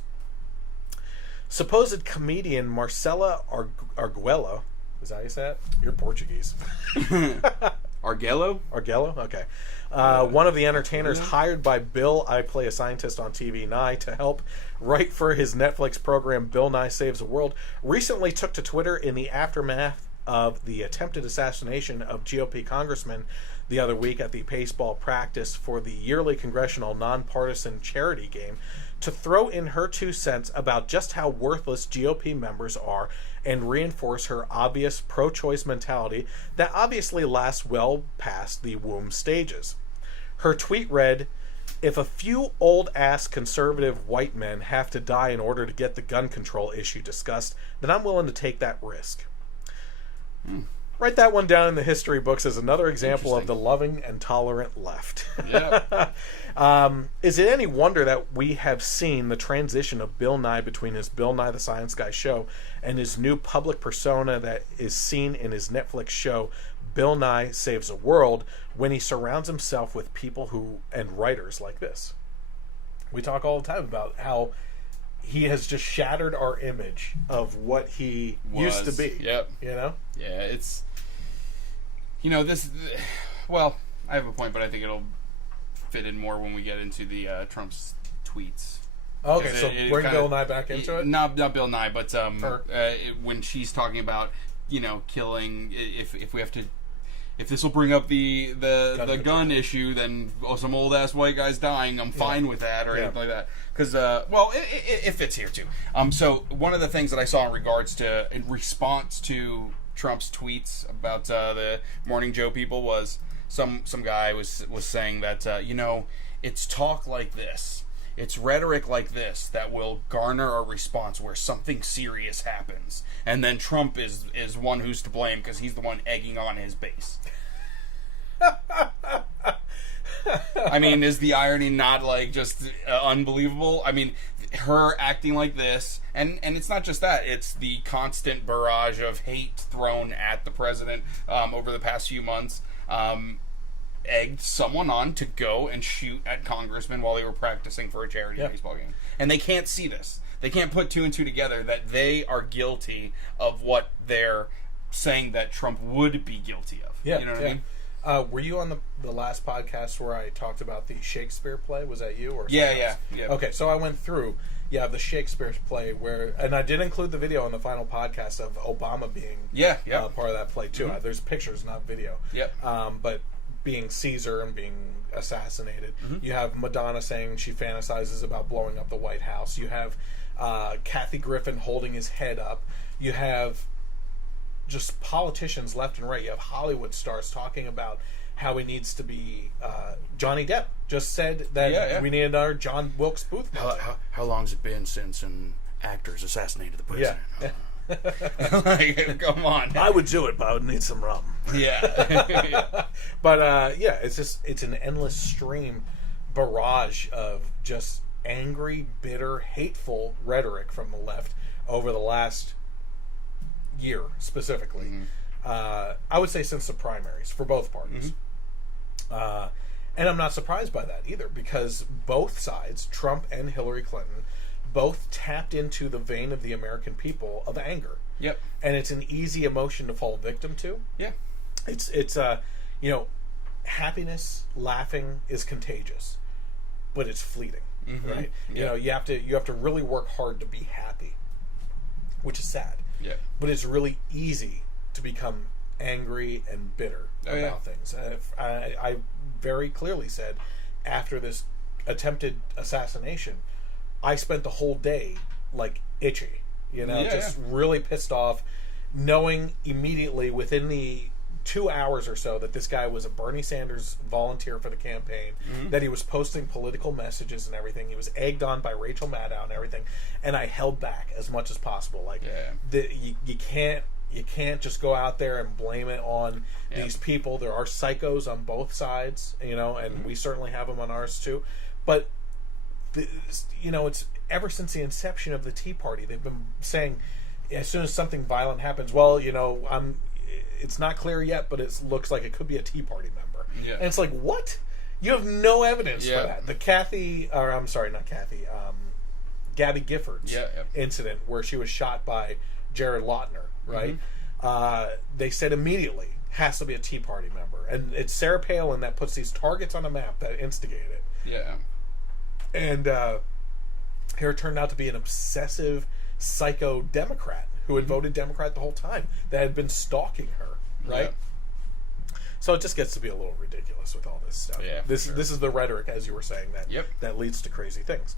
Supposed comedian Marcela Arguello, is that how you say it? You're Portuguese. Arguello? Arguello? Okay. One of the entertainers hired by Bill, I Play a Scientist on TV, Nye, to help write for his Netflix program Bill Nye Saves the World, recently took to Twitter in the aftermath of the attempted assassination of GOP Congressmen the other week at the baseball practice for the yearly congressional nonpartisan charity game to throw in her 2 cents about just how worthless GOP members are and reinforce her obvious pro-choice mentality that obviously lasts well past the womb stages. Her tweet read, "If a few old-ass conservative white men have to die in order to get the gun control issue discussed, then I'm willing to take that risk." Write that one down in the history books as another example of the loving and tolerant left. Yeah. Is it any wonder that we have seen the transition of Bill Nye between his Bill Nye the Science Guy show and his new public persona that is seen in his Netflix show Bill Nye Saves the World, when he surrounds himself with people and writers like this? We talk all the time about how he has just shattered our image of what he used to be. Yep. You know? Yeah, it's... You know, this... Well, I have a point, but I think it'll fit in more when we get into the Trump's tweets. Okay, so bring Bill Nye back into it? Not Bill Nye, but when she's talking about, you know, killing... If we have to... If this will bring up the gun issue, then some old ass white guy's dying. I'm fine with that, or anything like that. Because it fits here too. So one of the things that I saw in response to Trump's tweets about the Morning Joe people was some guy was saying that you know, it's talk like this, it's rhetoric like this that will garner a response where something serious happens, and then Trump is one who's to blame because he's the one egging on his base. I mean, is the irony not like just unbelievable? I mean, her acting like this, and it's not just that, it's the constant barrage of hate thrown at the president over the past few months. Egged someone on to go and shoot at congressmen while they were practicing for a charity baseball game. And they can't see this. They can't put two and two together that they are guilty of what they're saying that Trump would be guilty of. Yeah, you know what I mean? Were you on the last podcast where I talked about the Shakespeare play? Was that you? Or yeah. Okay, so I went through the Shakespeare play and I did include the video on the final podcast of Obama being part of that play too. Mm-hmm. There's pictures, not video. Yep. But being Caesar and being assassinated. Mm-hmm. You have Madonna saying she fantasizes about blowing up the White House. You have Kathy Griffin holding his head up. You have just politicians left and right. You have Hollywood stars talking about how he needs to be... Johnny Depp just said that we need another John Wilkes Booth. How long's it been since an actor's assassinated the president? Yeah. Like, come on. I would do it, but I would need some rum. Yeah. But it's an endless stream barrage of just angry, bitter, hateful rhetoric from the left over the last year specifically. Mm-hmm. I would say since the primaries for both parties. Mm-hmm. And I'm not surprised by that either, because both sides, Trump and Hillary Clinton, both tapped into the vein of the American people of anger. Yep. And it's an easy emotion to fall victim to. Yeah. It's you know, happiness, laughing is contagious, but it's fleeting, right? You know, you have to really work hard to be happy, which is sad. Yeah. But it's really easy to become angry and bitter about things. I very clearly said, after this attempted assassination, I spent the whole day like itchy, you know, just really pissed off, knowing immediately within the 2 hours or so that this guy was a Bernie Sanders volunteer for the campaign, that he was posting political messages and everything. He was egged on by Rachel Maddow and everything, and I held back as much as possible. Like, you can't just go out there and blame it on these people. There are psychos on both sides, you know, and we certainly have them on ours too. But you know, it's ever since the inception of the Tea Party, they've been saying, as soon as something violent happens, well, you know, it's not clear yet, but it looks like it could be a Tea Party member. Yeah. And it's like, what? You have no evidence for that. The Gabby Giffords incident where she was shot by Jared Lautner, right? They said immediately, has to be a Tea Party member. And it's Sarah Palin that puts these targets on a map that instigate it. Yeah. And here it turned out to be an obsessive psycho Democrat who had voted Democrat the whole time, that had been stalking her, right? So it just gets to be a little ridiculous with all this stuff. This is the rhetoric, as you were saying, that leads to crazy things.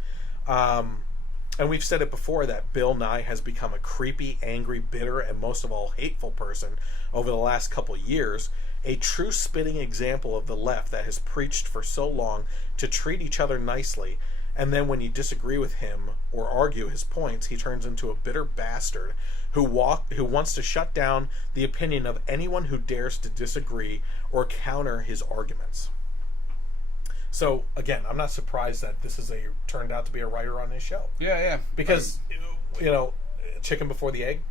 And we've said it before that Bill Nye has become a creepy, angry, bitter, and most of all hateful person over the last couple years, a true spitting example of the left that has preached for so long to treat each other nicely, and then when you disagree with him or argue his points, he turns into a bitter bastard who wants to shut down the opinion of anyone who dares to disagree or counter his arguments. So again, I'm not surprised that this is turned out to be a writer on his show. Because you know, chicken before the egg,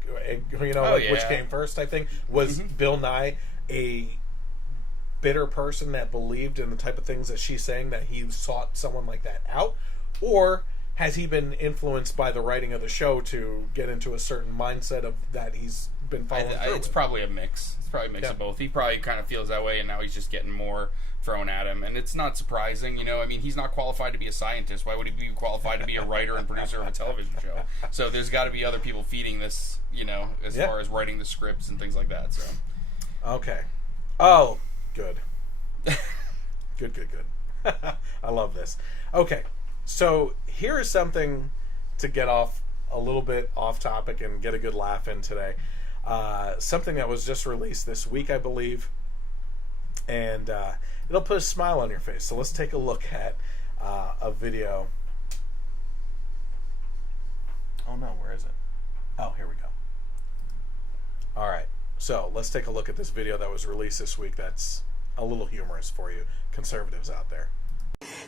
you know, which came first? I think was Bill Nye a bitter person that believed in the type of things that she's saying, that he sought someone like that out, or has he been influenced by the writing of the show to get into a certain mindset of that he's been following through It's probably a mix. It's probably a mix of both. He probably kind of feels that way, and now he's just getting more thrown at him. And it's not surprising, you know. I mean, he's not qualified to be a scientist. Why would he be qualified to be a writer and producer of a television show? So there's got to be other people feeding this, you know, as far as writing the scripts and things like that. So okay. Oh, good. Good. I love this. Okay. So here is something to get off a little bit off topic and get a good laugh in today. Something that was just released this week, I believe, and it'll put a smile on your face. So let's take a look at a video. Oh no, where is it? Oh, here we go. All right, so let's take a look at this video that was released this week that's a little humorous for you conservatives out there.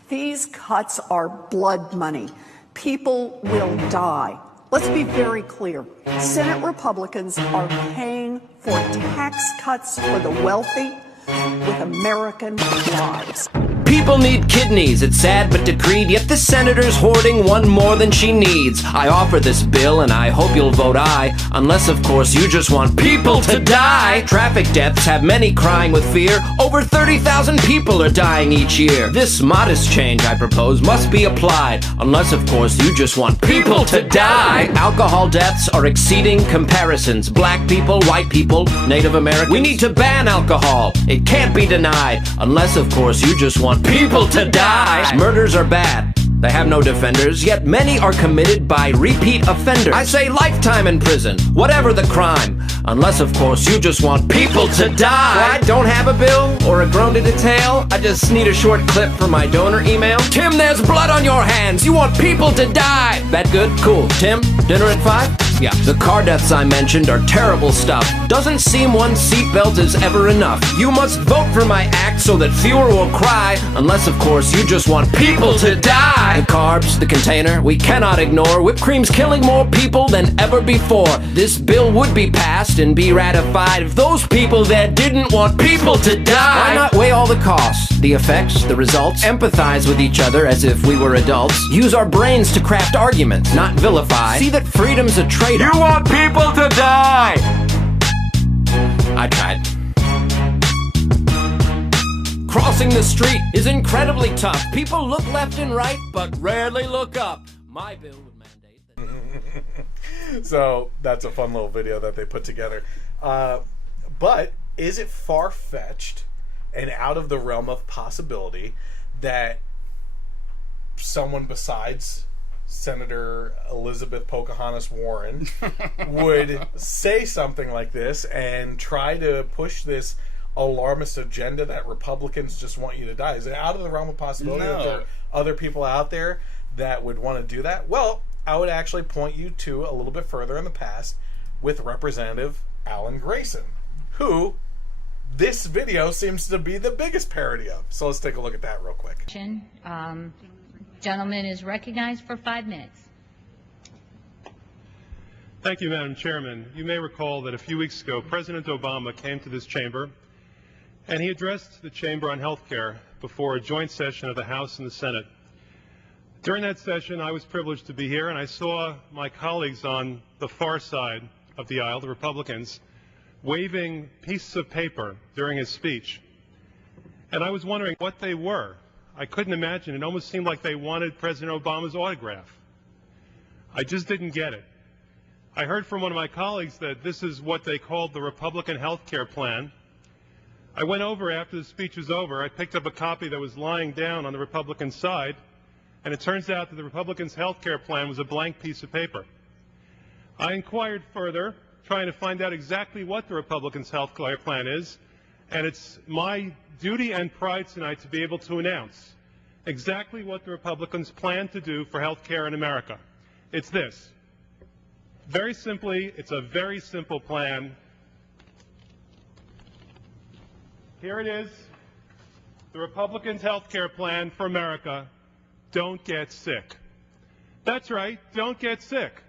These cuts are blood money. People will die. Let's be very clear. Senate Republicans are paying for tax cuts for the wealthy with American lives. People need kidneys, it's sad but decreed, yet the senator's hoarding one more than she needs. I offer this bill and I hope you'll vote aye, unless of course you just want people to die. Traffic deaths have many crying with fear. Over 30,000 people are dying each year. This modest change I propose must be applied, unless of course you just want people to die. Alcohol deaths are exceeding comparisons. Black people, white people, Native Americans. We need to ban alcohol, it can't be denied, unless of course you just want people to die. Murders are bad, they have no defenders, yet many are committed by repeat offenders. I say lifetime in prison, whatever the crime, unless of course you just want people to die. I don't have a bill or a groan to detail, I just need a short clip for my donor email. Tim, there's blood on your hands, you want people to die. That good? Cool. Tim, dinner at 5? Yeah, the car deaths I mentioned are terrible stuff. Doesn't seem one seatbelt is ever enough. You must vote for my act so that fewer will cry, unless of course you just want people to die. The carbs, the container, we cannot ignore. Whipped cream's killing more people than ever before. This bill would be passed and be ratified if those people there didn't want people to die. Why not weigh all the costs, the effects, the results, empathize with each other as if we were adults, use our brains to craft arguments, not vilify, see that freedom's a trade-off. You want people to die! I tried. Crossing the street is incredibly tough. People look left and right, but rarely look up. My bill would mandate that. So that's a fun little video that they put together. But is it far-fetched and out of the realm of possibility that someone besides Senator Elizabeth Pocahontas Warren would say something like this and try to push this alarmist agenda that Republicans just want you to die? Is it out of the realm of possibility that there are other people out there that would want to do that? Well, I would actually point you to a little bit further in the past with Representative Alan Grayson, who this video seems to be the biggest parody of. So let's take a look at that real quick. Gentleman is recognized for 5 minutes. Thank you, Madam Chairman. You may recall that a few weeks ago, President Obama came to this chamber and he addressed the chamber on health care before a joint session of the House and the Senate. During that session, I was privileged to be here, and I saw my colleagues on the far side of the aisle, the Republicans, waving pieces of paper during his speech. And I was wondering what they were. I couldn't imagine. It almost seemed like they wanted President Obama's autograph. I just didn't get it. I heard from one of my colleagues that this is what they called the Republican health care plan. I went over after the speech was over. I picked up a copy that was lying down on the Republican side, and it turns out that the Republicans' health care plan was a blank piece of paper. I inquired further, trying to find out exactly what the Republicans' health care plan is, and it's my duty and pride tonight to be able to announce exactly what the Republicans plan to do for health care in America. It's this. Very simply, it's a very simple plan. Here it is, the Republicans' health care plan for America. Don't get sick. That's right, don't get sick.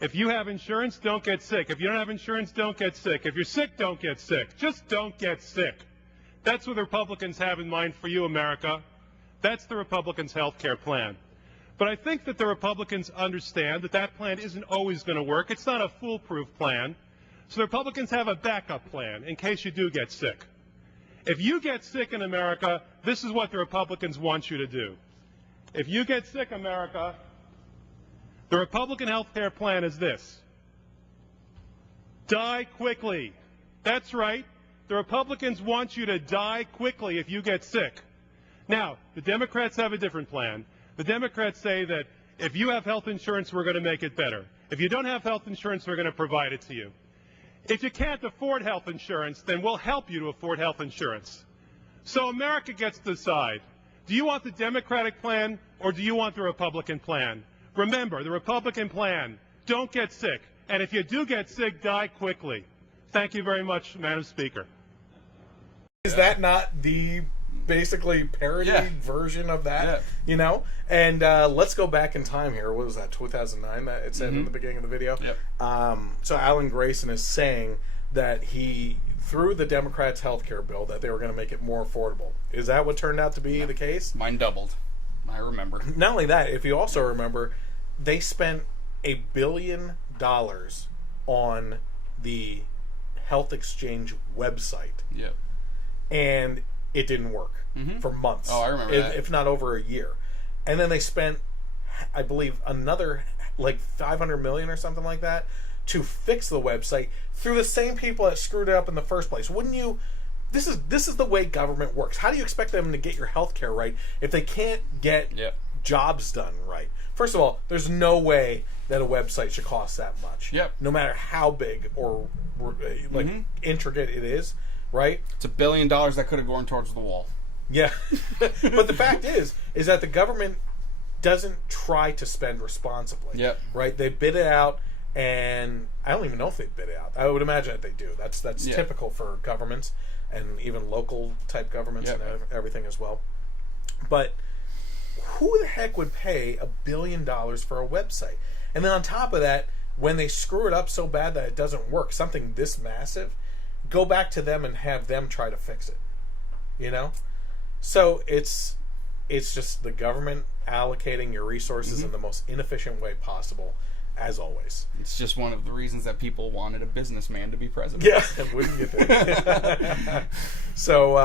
If you have insurance, don't get sick. If you don't have insurance, don't get sick. If you're sick, don't get sick. Just don't get sick. That's what the Republicans have in mind for you, America. That's the Republicans' health care plan. But I think that the Republicans understand that that plan isn't always going to work. It's not a foolproof plan. So the Republicans have a backup plan in case you do get sick. If you get sick in America, this is what the Republicans want you to do. If you get sick, America, the Republican health care plan is this. Die quickly. That's right. The Republicans want you to die quickly if you get sick. Now, the Democrats have a different plan. The Democrats say that if you have health insurance, we're going to make it better. If you don't have health insurance, we're going to provide it to you. If you can't afford health insurance, then we'll help you to afford health insurance. So America gets to decide. Do you want the Democratic plan or do you want the Republican plan? Remember, the Republican plan, don't get sick. And if you do get sick, die quickly. Thank you very much, Madam Speaker. Is that not the basically parodied version of that? You know? And let's go back in time here. What was that, 2009 that it said in the beginning of the video? So Alan Grayson is saying that he, through the Democrats' health care bill, that they were going to make it more affordable. Is that what turned out to be the case? Mine doubled. I remember. Not only that, if you also remember, they spent $1 billion on the health exchange website. Yep. And it didn't work for months. Oh, I remember that. If not over a year. And then they spent, I believe, another like $500 million or something like that to fix the website through the same people that screwed it up in the first place. Wouldn't you? This is the way government works. How do you expect them to get your health care right if they can't get jobs done right? First of all, there's no way that a website should cost that much. No matter how big or like intricate it is, right? It's $1 billion that could have gone towards the wall. Yeah. But the fact is that the government doesn't try to spend responsibly. Right? They bid it out And I don't even know if they bid it out. I would imagine that they do. That's typical for governments and even local type governments and everything as well. But who the heck would pay $1 billion for a website? And then on top of that, when they screw it up so bad that it doesn't work, something this massive, go back to them and have them try to fix it. You know? So it's just the government allocating your resources in the most inefficient way possible, as always. It's just one of the reasons that people wanted a businessman to be president. Yeah, we can get there. So,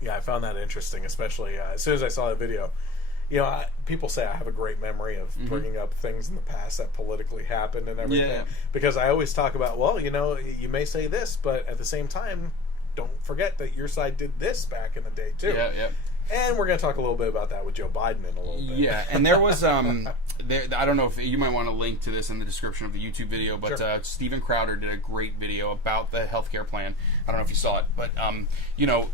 yeah, I found that interesting, especially as soon as I saw the video. You know, people say I have a great memory of bringing up things in the past that politically happened and everything. Because I always talk about, well, you know, you may say this, but at the same time, don't forget that your side did this back in the day, too. Yeah. And we're going to talk a little bit about that with Joe Biden in a little bit. Yeah, and there was, I don't know if you might want to link to this in the description of the YouTube video, but Steven Crowder did a great video about the healthcare plan. I don't know if you saw it, but, you know,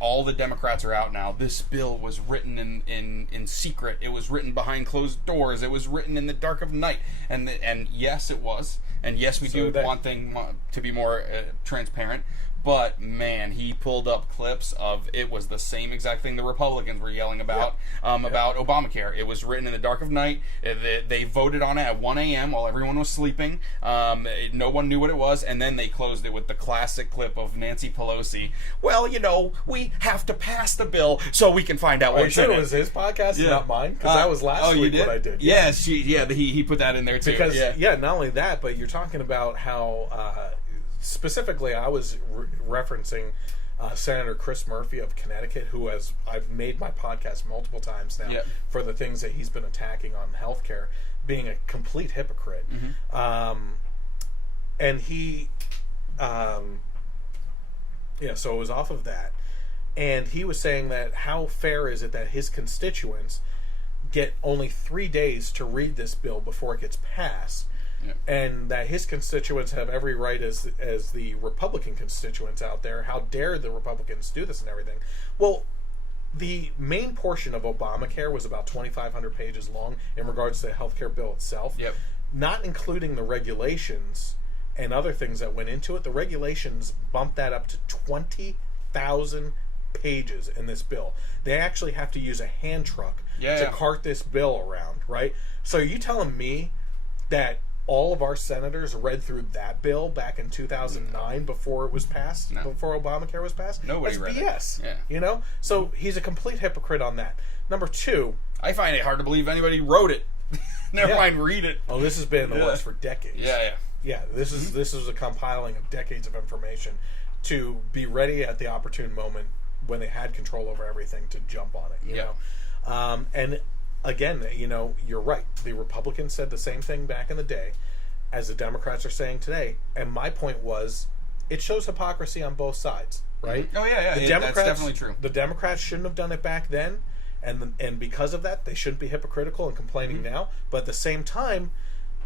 all the Democrats are out now. This bill was written in secret. It was written behind closed doors. It was written in the dark of night. And yes, it was. And yes, we do want things to be more transparent. But, man, he pulled up clips of it was the same exact thing the Republicans were yelling about Obamacare. It was written in the dark of night. They voted on it at 1 a.m. while everyone was sleeping. No one knew what it was. And then they closed it with the classic clip of Nancy Pelosi. Well, you know, we have to pass the bill so we can find out what's in it. It was his podcast and not mine? Because that was last week what I did. Yes, he put that in there, too. Because, not only that, but you're talking about how... specifically, I was referencing Senator Chris Murphy of Connecticut, who I've made my podcast multiple times now for the things that he's been attacking on healthcare, being a complete hypocrite. And he, so it was off of that. And he was saying that how fair is it that his constituents get only 3 days to read this bill before it gets passed, and that his constituents have every right as the Republican constituents out there. How dare the Republicans do this and everything? Well, the main portion of Obamacare was about 2,500 pages long in regards to the healthcare bill itself, not including the regulations and other things that went into it. The regulations bumped that up to 20,000 pages in this bill. They actually have to use a hand truck to cart this bill around, right? So are you telling me that all of our senators read through that bill back in 2009 before it was passed, before Obamacare was passed? Nobody read BS, it. You know? So he's a complete hypocrite on that. Number two... I find it hard to believe anybody wrote it. Never mind read it. Oh, this has been in the works for decades. Yeah, this is a compiling of decades of information to be ready at the opportune moment when they had control over everything to jump on it, you know? And... again, you know, you're right. The Republicans said the same thing back in the day as the Democrats are saying today. And my point was, it shows hypocrisy on both sides, right? Oh, yeah. That's definitely true. The Democrats shouldn't have done it back then. And because of that, they shouldn't be hypocritical and complaining now. But at the same time,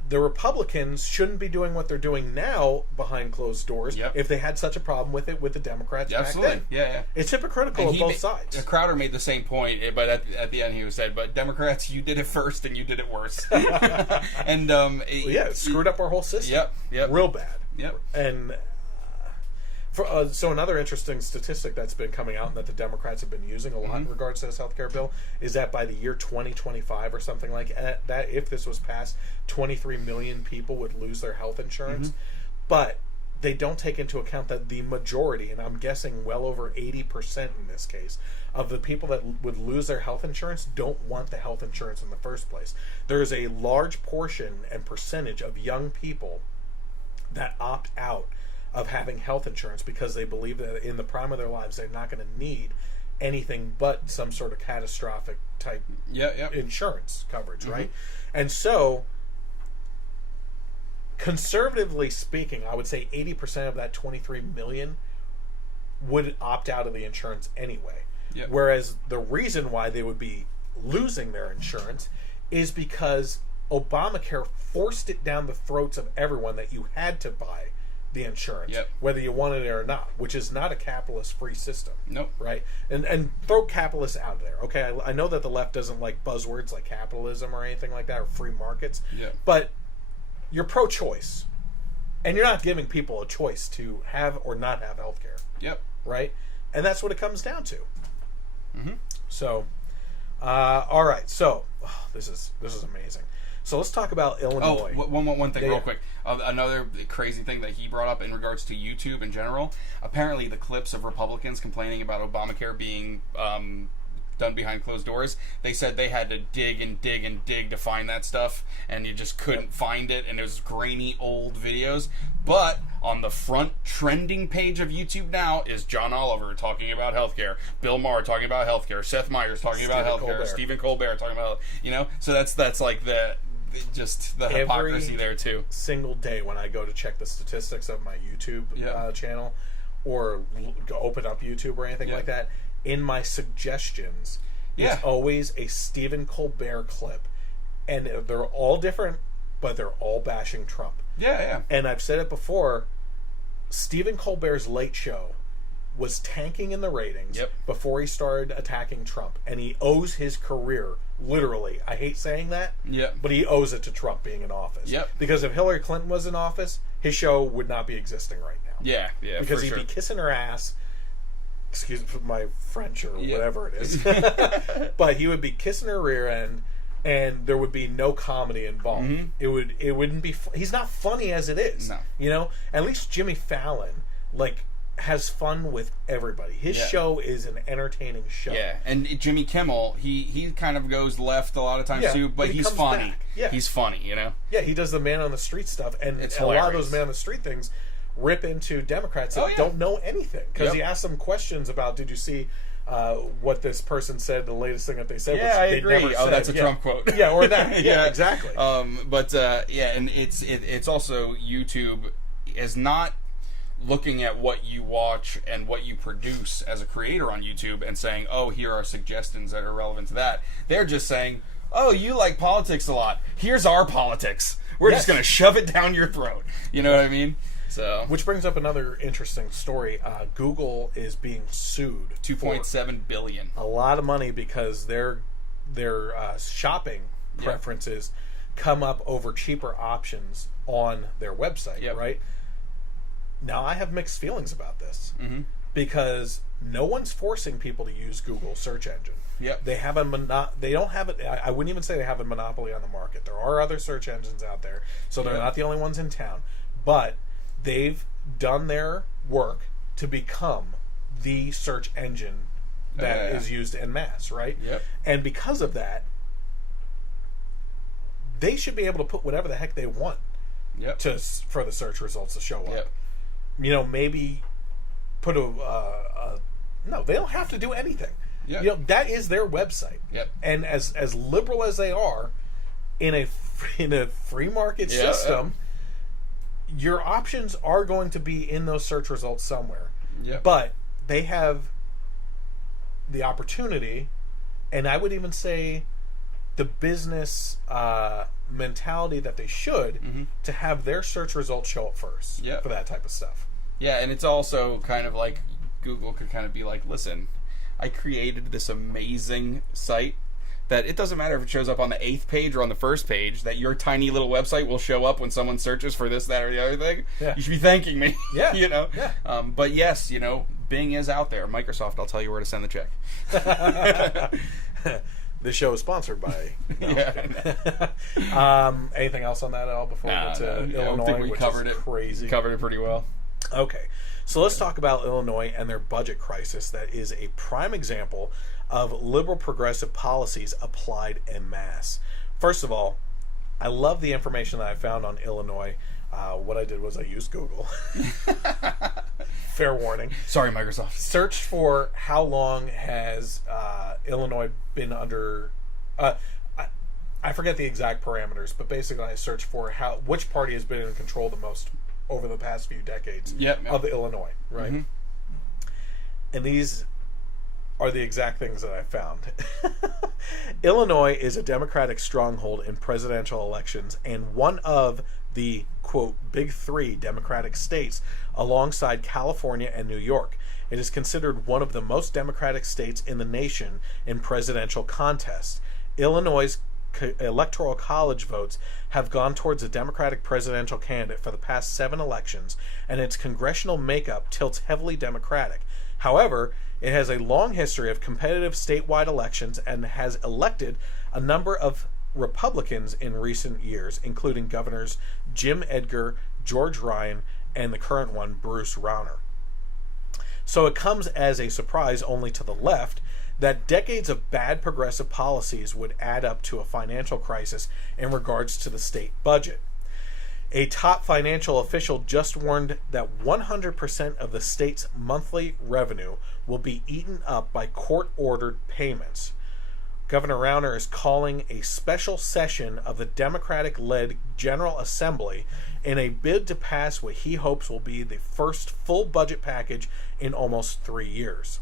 the Republicans shouldn't be doing what they're doing now behind closed doors if they had such a problem with it with the Democrats back then. Yeah. It's hypocritical on both sides. Crowder made the same point, but at the end he said, but Democrats, you did it first and you did it worse. And it screwed up our whole system. Yep. Real bad. And so another interesting statistic that's been coming out and that the Democrats have been using a lot in regards to this healthcare bill is that by the year 2025 or something like that, if this was passed, 23 million people would lose their health insurance. But they don't take into account that the majority, and I'm guessing well over 80% in this case, of the people that would lose their health insurance don't want the health insurance in the first place. There's a large portion and percentage of young people that opt out of having health insurance because they believe that in the prime of their lives they're not going to need anything but some sort of catastrophic type insurance coverage, right? And so, conservatively speaking, I would say 80% of that 23 million would opt out of the insurance anyway. Whereas the reason why they would be losing their insurance is because Obamacare forced it down the throats of everyone that you had to buy the insurance, whether you wanted it or not, which is not a capitalist-free system. Right? And throw capitalists out of there. Okay, I know that the left doesn't like buzzwords like capitalism or anything like that, or free markets, but you're pro-choice, and you're not giving people a choice to have or not have health care. Yep. Right? And that's what it comes down to. So, all right. So, this is amazing. So let's talk about Illinois. Oh, one thing real quick. Another crazy thing that he brought up in regards to YouTube in general. Apparently, the clips of Republicans complaining about Obamacare being done behind closed doors, they said they had to dig and dig and dig to find that stuff, and you just couldn't find it, and it was grainy old videos. But on the front trending page of YouTube now is John Oliver talking about healthcare, Bill Maher talking about healthcare, Seth Meyers talking about healthcare, Stephen Colbert talking about, so that's like the hypocrisy there too. Single day when I go to check the statistics of my YouTube channel, or open up YouTube or anything like that, in my suggestions, it's always a Stephen Colbert clip, and they're all different, but they're all bashing Trump. Yeah. And I've said it before, Stephen Colbert's Late Show was tanking in the ratings before he started attacking Trump, and he owes his career, literally, I hate saying that, but he owes it to Trump being in office. Because if Hillary Clinton was in office, his show would not be existing right now. Yeah, because he'd be kissing her ass, excuse my French or whatever it is, but he would be kissing her rear end, and there would be no comedy involved. It wouldn't be. He's not funny as it is. No. At least Jimmy Fallon has fun with everybody. His show is an entertaining show. Yeah, and Jimmy Kimmel, he kind of goes left a lot of times too, but he's funny. He's funny, Yeah, he does the man on the street stuff, and it's a lot of those man on the street things rip into Democrats that don't know anything, because he asks them questions about, did you see what this person said, the latest thing that they said, which I they agree. never said. That's a Trump quote. Or that. Exactly. But and it's also, YouTube is not looking at what you watch and what you produce as a creator on YouTube and saying, oh, here are suggestions that are relevant to that. They're just saying, oh, you like politics a lot. Here's our politics. We're just going to shove it down your throat. You know what I mean? So, which brings up another interesting story. Google is being sued. $2.7 billion. A lot of money, because their shopping preferences come up over cheaper options on their website, right? Now, I have mixed feelings about this, because no one's forcing people to use Google search engine. They have they don't have it. I wouldn't even say they have a monopoly on the market. There are other search engines out there, so they're not the only ones in town. But they've done their work to become the search engine that is used en masse, right? And because of that, they should be able to put whatever the heck they want for the search results to show up. Maybe put no, they don't have to do anything. That is their website. And as liberal as they are in a free market system, your options are going to be in those search results somewhere. But they have the opportunity, and I would even say the business mentality that they should, to have their search results show up first for that type of stuff. And it's also kind of like Google could kind of be like, listen, I created this amazing site that it doesn't matter if it shows up on the 8th page or on the 1st page, that your tiny little website will show up when someone searches for this, that, or the other thing. You should be thanking me. But yes, Bing is out there. Microsoft, I'll tell you where to send the check. This show is sponsored by. Anything else on that at all before we get to Illinois? I think we covered it. Crazy. Covered it pretty well. Okay, so let's talk about Illinois and their budget crisis. That is a prime example of liberal progressive policies applied en masse. First of all, I love the information that I found on Illinois. What I did was I used Google. Fair warning. Sorry, Microsoft. Searched for how long has Illinois been under... I forget the exact parameters, but basically I searched for which party has been in control the most over the past few decades of Illinois, right? And these are the exact things that I found. Illinois is a Democratic stronghold in presidential elections and one of the, quote, big three Democratic states alongside California and New York. It is considered one of the most Democratic states in the nation in presidential contests. Illinois' electoral college votes have gone towards a Democratic presidential candidate for the past 7 elections, and its congressional makeup tilts heavily Democratic. However, it has a long history of competitive statewide elections and has elected a number of Republicans in recent years, including Governors Jim Edgar, George Ryan, and the current one, Bruce Rauner. So it comes as a surprise only to the left that decades of bad progressive policies would add up to a financial crisis in regards to the state budget. A top financial official just warned that 100% of the state's monthly revenue will be eaten up by court-ordered payments. Governor Rauner is calling a special session of the Democratic-led General Assembly in a bid to pass what he hopes will be the first full budget package in almost 3 years.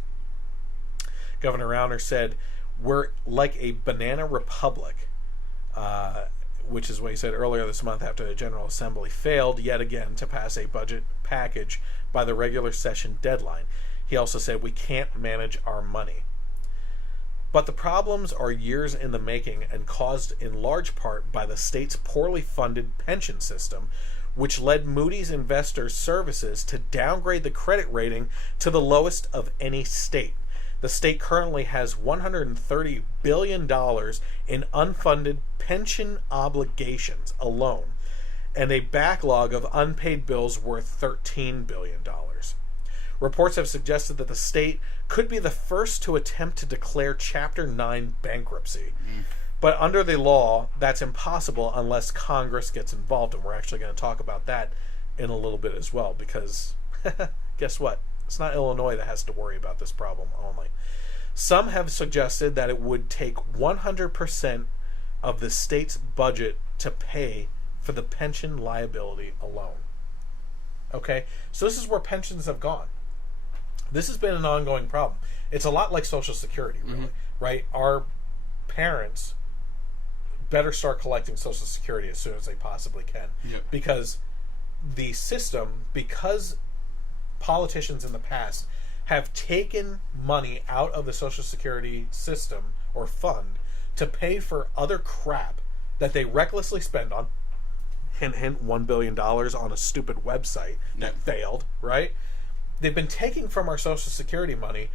Governor Rauner said, "We're like a banana republic," which is what he said earlier this month after the General Assembly failed yet again to pass a budget package by the regular session deadline. He also said, "We can't manage our money." But the problems are years in the making and caused in large part by the state's poorly funded pension system, which led Moody's Investors Services to downgrade the credit rating to the lowest of any state. The state currently has $130 billion in unfunded pension obligations alone, and a backlog of unpaid bills worth $13 billion. Reports have suggested that the state could be the first to attempt to declare Chapter 9 bankruptcy. But under the law, that's impossible unless Congress gets involved, and we're actually going to talk about that in a little bit as well, because guess what? It's not Illinois that has to worry about this problem only. Some have suggested that it would take 100% of the state's budget to pay for the pension liability alone. Okay? So this is where pensions have gone. This has been an ongoing problem. It's a lot like Social Security, really, right? Our parents better start collecting Social Security as soon as they possibly can. Because the system, because politicians in the past have taken money out of the Social Security system or fund to pay for other crap that they recklessly spend on, hint, hint, $1 billion on a stupid website that failed, right? They've been taking from our Social Security money,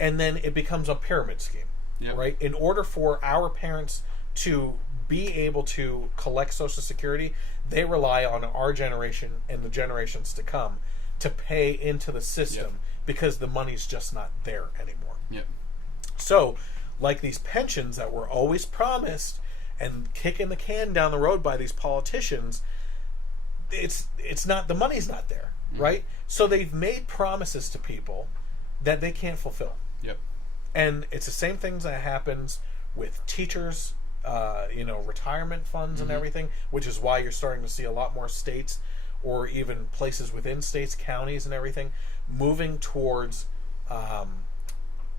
and then it becomes a pyramid scheme, right? In order for our parents to be able to collect Social Security, they rely on our generation and the generations to come to pay into the system because the money's just not there anymore. So, like these pensions that were always promised and kicking the can down the road by these politicians, it's not, the money's not there, right? So they've made promises to people that they can't fulfill. And it's the same things that happens with teachers, retirement funds and everything, which is why you're starting to see a lot more states or even places within states, counties and everything, moving towards,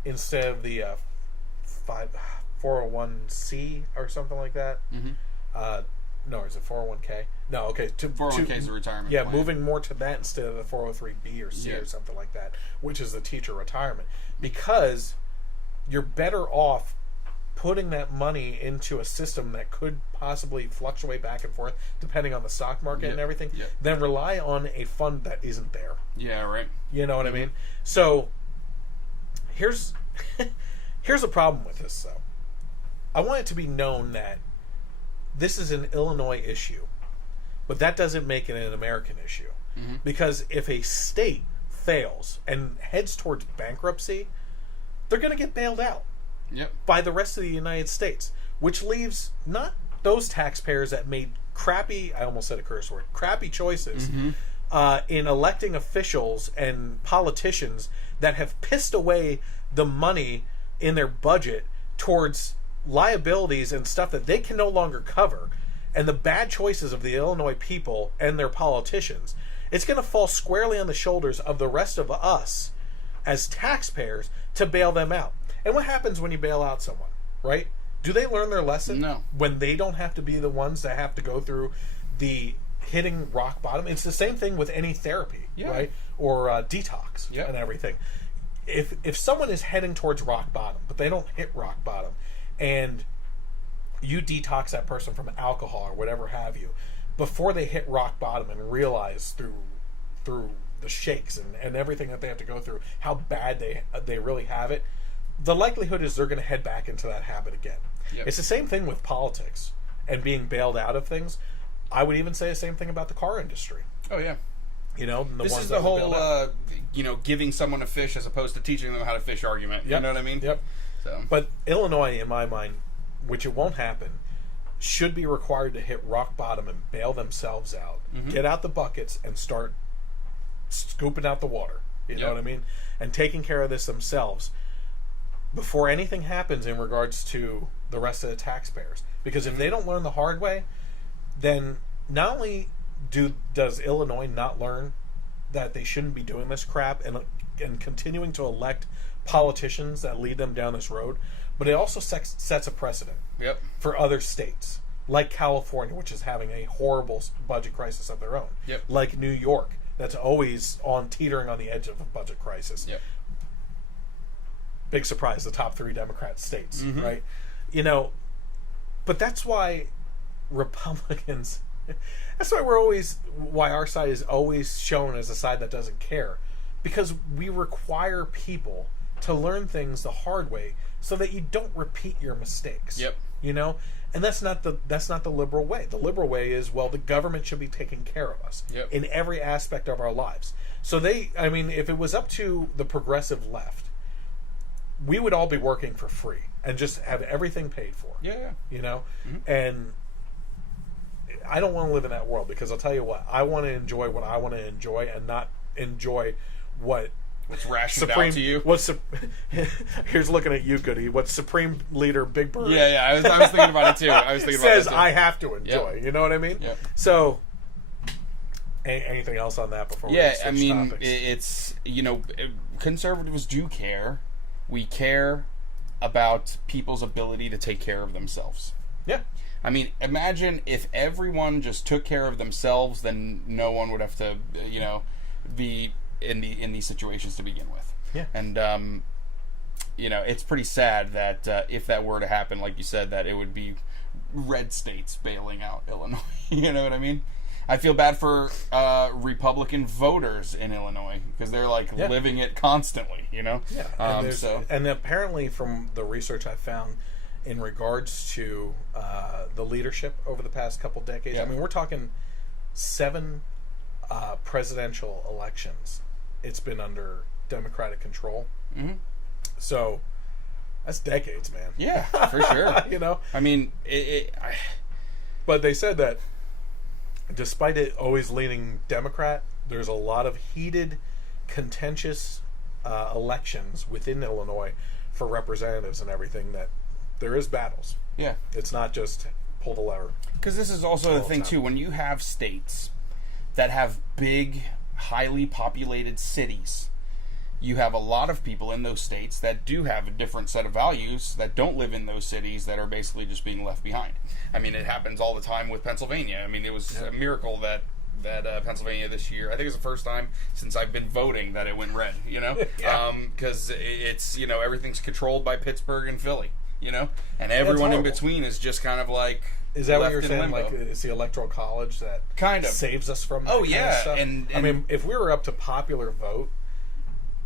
instead of the 401c or something like that. No, is it 401k? No, okay. 401k is a retirement plan. Moving more to that instead of the 403b or c or something like that, which is the teacher retirement. Because you're better off putting that money into a system that could possibly fluctuate back and forth depending on the stock market and everything, than rely on a fund that isn't there. You know what I mean? So here's a problem with this, though. I want it to be known that this is an Illinois issue, but that doesn't make it an American issue. Because if a state fails and heads towards bankruptcy, they're going to get bailed out by the rest of the United States, which leaves not those taxpayers that made crappy, I almost said a curse word, crappy choices in electing officials and politicians that have pissed away the money in their budget towards liabilities and stuff that they can no longer cover, and the bad choices of the Illinois people and their politicians. It's going to fall squarely on the shoulders of the rest of us as taxpayers to bail them out. And what happens when you bail out someone, right? Do they learn their lesson? No. When they don't have to be the ones that have to go through the hitting rock bottom. It's the same thing with any therapy, right? Or detox and everything. If someone is heading towards rock bottom, but they don't hit rock bottom, and you detox that person from alcohol or whatever have you, before they hit rock bottom and realize through the shakes and everything that they have to go through how bad they really have it, the likelihood is they're going to head back into that habit again. Yep. It's the same thing with politics and being bailed out of things. I would even say the same thing about the car industry. Oh, yeah. This is the whole, giving someone a fish as opposed to teaching them how to fish argument. You know what I mean? Yep. So. But Illinois, in my mind, which it won't happen, should be required to hit rock bottom and bail themselves out. Mm-hmm. Get out the buckets and start scooping out the water. You know what I mean? And taking care of this themselves before anything happens in regards to the rest of the taxpayers. Because if they don't learn the hard way, then not only does Illinois not learn that they shouldn't be doing this crap and continuing to elect politicians that lead them down this road, but it also sets a precedent for other states, like California, which is having a horrible budget crisis of their own, like New York, that's always teetering on the edge of a budget crisis. Big surprise, the top 3 Democrat states, right? But that's why Republicans, that's why our side is always shown as a side that doesn't care, because we require people to learn things the hard way so that you don't repeat your mistakes. And that's not the liberal way. The liberal way is, well, the government should be taking care of us in every aspect of our lives. So if it was up to the progressive left, we would all be working for free and just have everything paid for. And I don't want to live in that world, because I'll tell you what, I want to enjoy what I want to enjoy and not enjoy what's rationed out to you. Here's looking at you, Goody. What Supreme Leader Big Bird? I was thinking about it too. Says I have to enjoy. You know what I mean? So, anything else on that before we switch topics? It's conservatives do care. We care about people's ability to take care of themselves. Imagine if everyone just took care of themselves, then no one would have to, be in these situations to begin with. And it's pretty sad that if that were to happen, like you said, that it would be red states bailing out Illinois. You know what I mean? I feel bad for Republican voters in Illinois, because they're living it constantly. And apparently, from the research I found in regards to the leadership over the past couple decades, we're talking 7 presidential elections. It's been under Democratic control. So that's decades, man. Yeah, for sure. But they said that despite it always leaning Democrat, there's a lot of heated, contentious elections within Illinois for representatives and everything, that there is battles. It's not just pull the lever. Because this is also the thing, too. When you have states that have big, highly populated cities, you have a lot of people in those states that do have a different set of values that don't live in those cities, that are basically just being left behind. It happens all the time with Pennsylvania. It was a miracle that Pennsylvania this year, I think it's the first time since I've been voting that it went red, because it's, everything's controlled by Pittsburgh and Philly, and everyone in between is just kind of like, is that what you're saying? Like, it's the Electoral College that kind of saves us from that kind of stuff? And if we were up to popular vote,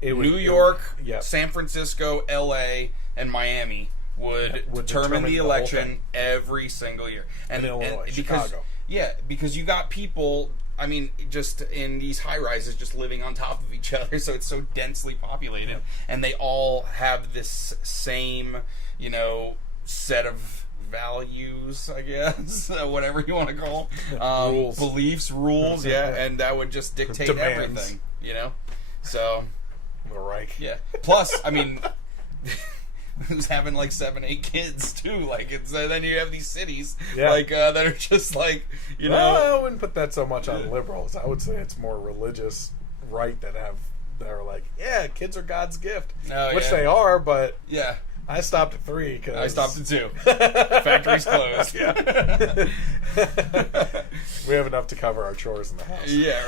New York, San Francisco, LA, and Miami would determine the election every single year. And Illinois, Chicago. Because you got people, just in these high-rises just living on top of each other, so it's so densely populated, and they all have this same, set of values, I guess, whatever you want to call rules. Beliefs, rules, and that would just dictate everything, So... Right. Plus, who's having 7-8 kids too? Then you have these cities that are just Well, I wouldn't put that so much on liberals. I would say it's more religious right that are like, kids are God's gift, which they are, but I stopped at 3 because I stopped at 2. Factory's closed. We have enough to cover our chores in the house. Yeah,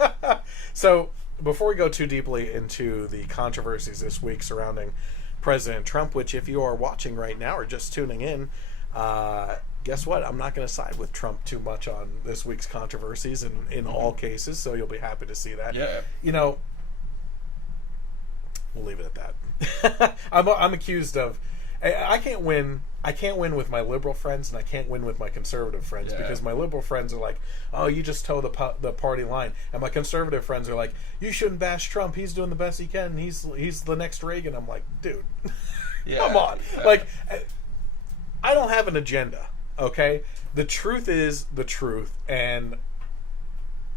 right. So, before we go too deeply into the controversies this week surrounding President Trump, which if you are watching right now or just tuning in, Guess what? I'm not going to side with Trump too much on this week's controversies in all cases, so you'll be happy to see that. Yeah. You know, we'll leave it at that. I'm accused of... I can't win. I can't win with my liberal friends, and I can't win with my conservative friends because my liberal friends are like, "Oh, you just toe the party line," and my conservative friends are like, "You shouldn't bash Trump. He's doing the best he can. He's the next Reagan." I'm like, dude, come on. Like, I don't have an agenda. Okay, the truth is the truth, and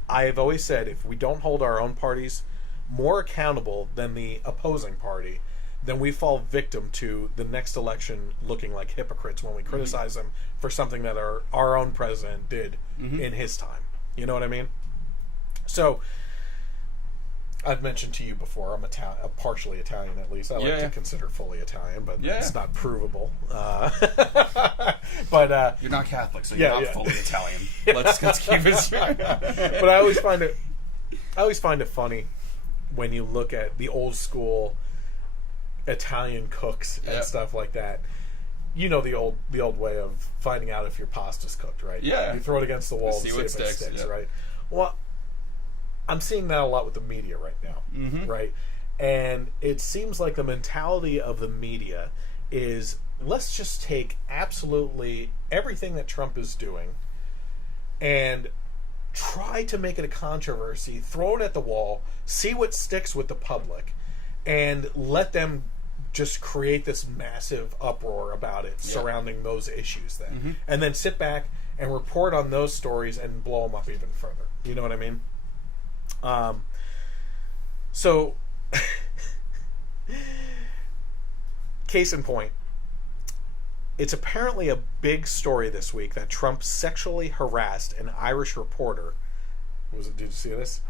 I have always said if we don't hold our own parties more accountable than the opposing party, then we fall victim to the next election looking like hypocrites when we criticize them for something that our own president did in his time. You know what I mean? So, I've mentioned to you before, I'm partially Italian at least. I like to consider fully Italian, but it's not provable. But you're not Catholic, so you're not fully Italian. Let's keep it straight. But I always find it funny when you look at the old school Italian cooks and stuff like that. You know the old way of finding out if your pasta's cooked, right? Yeah. You throw it against the wall and see if it sticks, right? Well, I'm seeing that a lot with the media right now, right? And it seems like the mentality of the media is, let's just take absolutely everything that Trump is doing and try to make it a controversy, throw it at the wall, see what sticks with the public, and let them just create this massive uproar about it surrounding those issues then. And then sit back and report on those stories and blow them up even further. You know what I mean? So, case in point, it's apparently a big story this week that Trump sexually harassed an Irish reporter. Did you see this?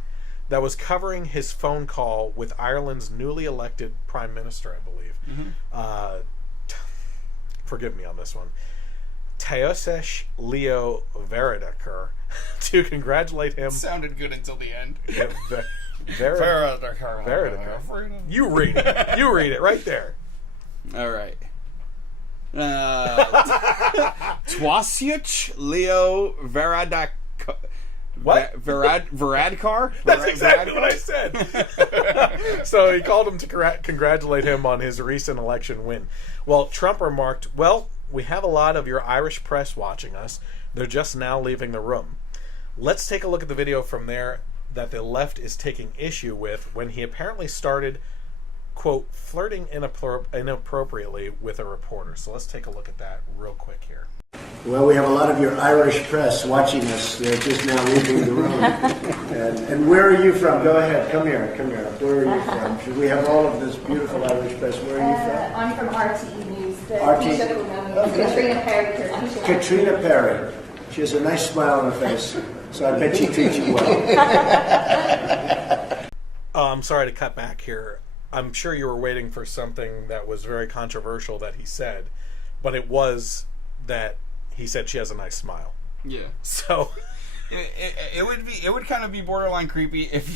That was covering his phone call with Ireland's newly elected Prime Minister, I believe. Forgive me on this one. Taoiseach Leo Varadkar to congratulate him. Sounded good until the end. Varadkar. You read it. You read it right there. All right. Taoiseach Leo Varadkar. What? Varadkar? That's exactly what I said. So he called him to congratulate him on his recent election win. Well, Trump remarked, "Well, we have a lot of your Irish press watching us. They're just now leaving the room." Let's take a look at the video from there that the left is taking issue with when he apparently started, quote, flirting inappropriately with a reporter. So let's take a look at that real quick here. Well, we have a lot of your Irish press watching us. They're just now leaving the room. And where are you from? Go ahead. Come here. Come here. Where are you from? We have all of this beautiful Irish press. Where are you from? I'm from RTE News. Katrina Perry. Katrina Perry. She has a nice smile on her face, so I bet she treats you well. I'm sorry to cut back here. I'm sure you were waiting for something that was very controversial that he said, but it was that he said she has a nice smile. Yeah. So it would kind of be borderline creepy if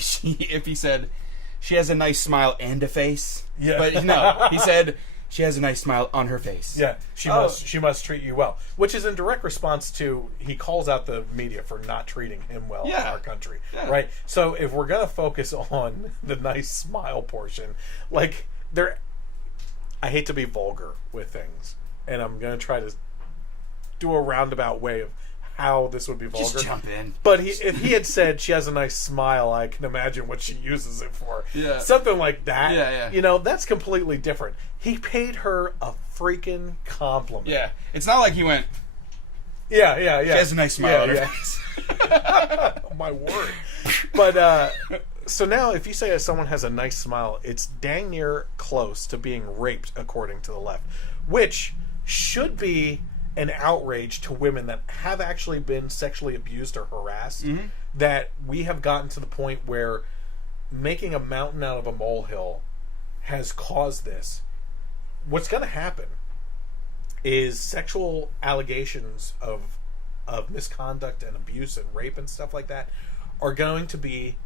he said she has a nice smile and a face. Yeah. But no, he said she has a nice smile on her face. Yeah. She must treat you well, which is in direct response to he calls out the media for not treating him well in our country. Yeah. Right? So if we're going to focus on the nice smile portion, like I hate to be vulgar with things, and I'm going to try to do a roundabout way of how this would be vulgar. Just jump in. But if he had said she has a nice smile, I can imagine what she uses it for. Yeah. Something like that. Yeah, yeah. You know, that's completely different. He paid her a freaking compliment. Yeah. It's not like he went, yeah. She has a nice smile on her face. Oh, my word. But, so now if you say that someone has a nice smile, it's dang near close to being raped, according to the left. Which should be an outrage to women that have actually been sexually abused or harassed, that we have gotten to the point where making a mountain out of a molehill has caused this. What's going to happen is sexual allegations of misconduct and abuse and rape and stuff like that are going to be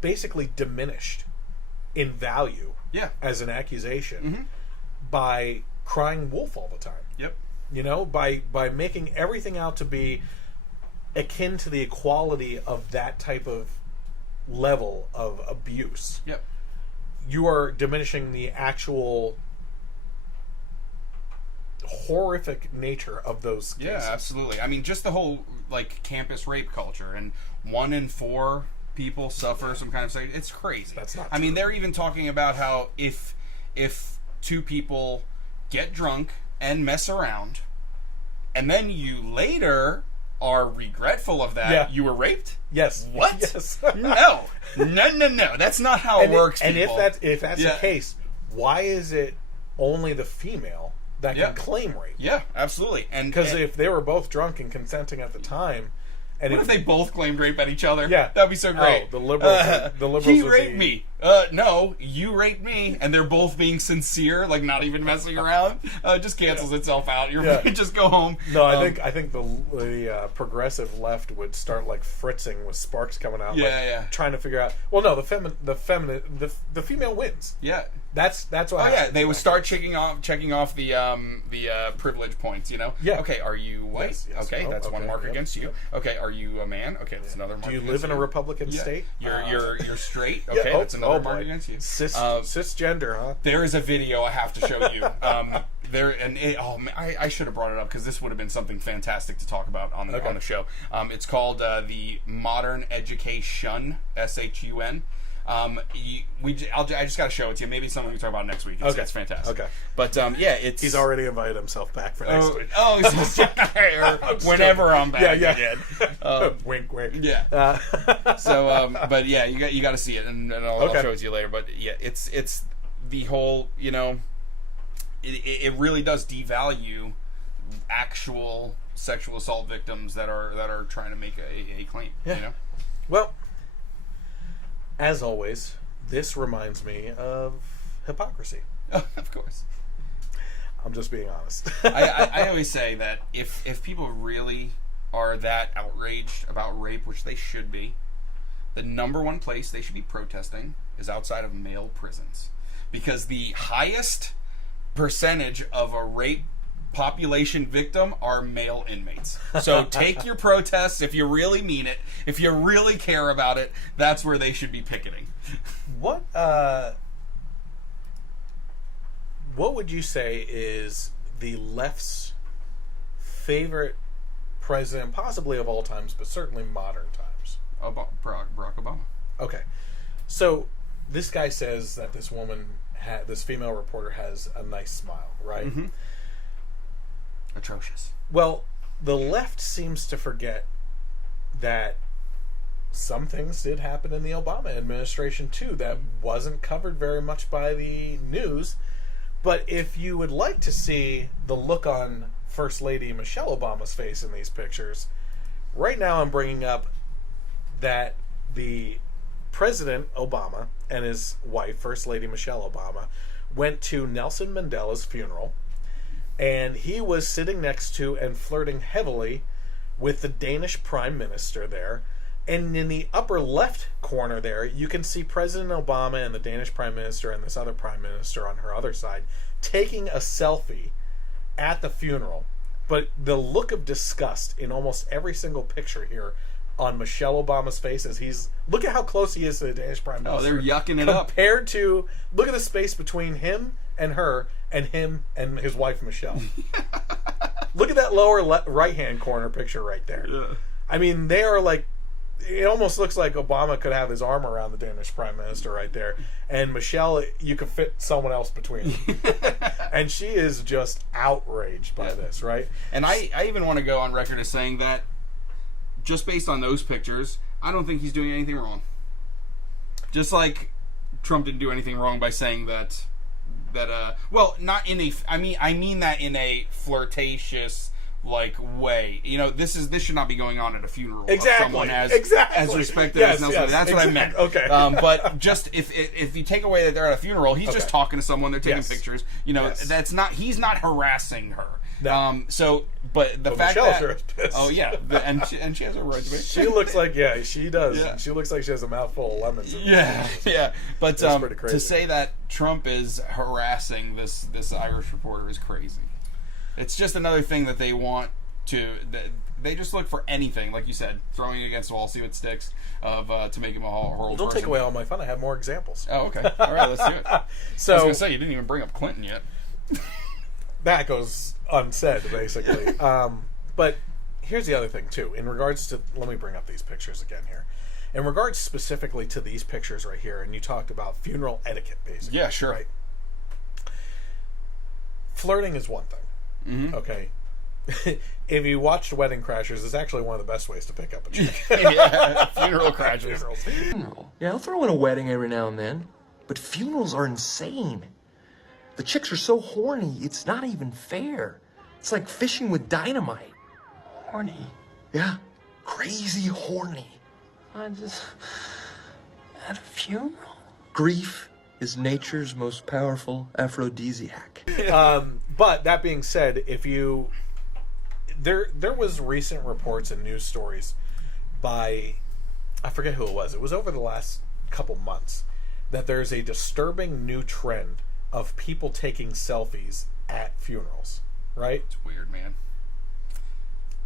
basically diminished in value as an accusation by crying wolf all the time. Yep. You know, by making everything out to be akin to the equality of that type of level of abuse. Yep. You are diminishing the actual horrific nature of those cases. Yeah, absolutely. I mean, just the whole like campus rape culture, and 1 in 4 people suffer some kind of it's crazy. That's not I mean, true. they're even talking about how if 2 people get drunk and mess around, and then you later are regretful of that, you were raped? Yes. What? Yes. No. That's not how it works. And people. if that's the case, why is it only the female that can claim rape? Yeah, absolutely. And because if they were both drunk and consenting at the time, and what if they both claimed rape at each other? Yeah, that'd be so great. Oh, the liberals. He raped me. No, you raped me, and they're both being sincere, like not even messing around. It just cancels itself out. Just go home. No, I think the progressive left would start like fritzing with sparks coming out. Trying to figure out. Well, no, the female wins. Yeah. That's what. Oh yeah, they would start checking off the privilege points. You know. Yeah. Okay, are you white? Yes. Okay, that's one mark against you. Yep. Okay, are you a man? Okay, that's another mark. Do you against live in a you. Republican state? You're straight. Okay, that's another mark against you. Cisgender, huh? There is a video I have to show you. I should have brought it up because this would have been something fantastic to talk about on the show. It's called the Modern Education, SHUN. I just got to show it to you. Maybe something we can talk about next week. It's fantastic. Okay. But it's he's already invited himself back for next week. Whenever I'm back. Yeah. Wink, wink. Yeah. But yeah, you got to see it, and I'll show it to you later. But yeah, it's the whole. You know, it really does devalue actual sexual assault victims that are trying to make a claim. Yeah. You know. Well. As always, this reminds me of hypocrisy. Oh, of course. I'm just being honest. I always say that if people really are that outraged about rape, which they should be, the number one place they should be protesting is outside of male prisons. Because the highest percentage of a rape population victim are male inmates. So take your protests if you really mean it. If you really care about it, that's where they should be picketing. What would you say is the left's favorite president, possibly of all times, but certainly modern times? Barack Obama. Okay. So this guy says that this this female reporter has a nice smile, right? Mm-hmm. Atrocious. Well, the left seems to forget that some things did happen in the Obama administration too that wasn't covered very much by the news. But if you would like to see the look on First Lady Michelle Obama's face in these pictures, right now I'm bringing up that the President Obama and his wife, First Lady Michelle Obama, went to Nelson Mandela's funeral. And he was sitting next to and flirting heavily with the Danish Prime Minister there. And in the upper left corner there, you can see President Obama and the Danish Prime Minister and this other Prime Minister on her other side taking a selfie at the funeral. But the look of disgust in almost every single picture here on Michelle Obama's face as look at how close he is to the Danish Prime Minister. Oh, they're yucking it up. Compared to, look at the space between him and her and him and his wife Michelle. Look at that lower right-hand corner picture right there. Yeah. I mean, they are like, it almost looks like Obama could have his arm around the Danish Prime Minister right there. And Michelle, you could fit someone else between them. And she is just outraged by this, right? And I even want to go on record as saying that just based on those pictures, I don't think he's doing anything wrong. Just like Trump didn't do anything wrong by saying that well, not in a, I mean that in a flirtatious way. You know, this should not be going on at a funeral of someone as respected as Nelson. That's what I meant. Okay. But just if you take away that they're at a funeral, he's just talking to someone, they're taking pictures. You know, he's not harassing her. No. But the fact Michelle that sure is pissed. oh yeah, and she has a right to be. She looks like she does. Yeah. She looks like she has a mouthful of lemons. Yeah. But That's pretty crazy. to say that Trump is harassing this Irish reporter is crazy. It's just another thing that they want to. They just look for anything, like you said, throwing it against the wall, see what sticks, to make him a horrible Don't person. take away all my fun. I have more examples. Oh, okay. All right, let's do it. So, I was going to say, you didn't even bring up Clinton yet. That goes unsaid, basically. But here's the other thing, too. In regards to... Let me bring up these pictures again here. In regards specifically to these pictures right here, and you talked about funeral etiquette, basically. Yeah, sure. Right? Flirting is one thing. Okay? If you watched Wedding Crashers, it's actually one of the best ways to pick up a chick. Yeah, funeral crashers. Funeral. Yeah, I'll throw in a wedding every now and then. But funerals are insane. The chicks are so horny, it's not even fair. It's like fishing with dynamite. Horny? Yeah, crazy horny. At a funeral? Grief is nature's most powerful aphrodisiac. But that being said, if you... There was recent reports and news stories by, I forget who it was. It was over the last couple months that there's a disturbing new trend of people taking selfies at funerals. Right? It's weird, man.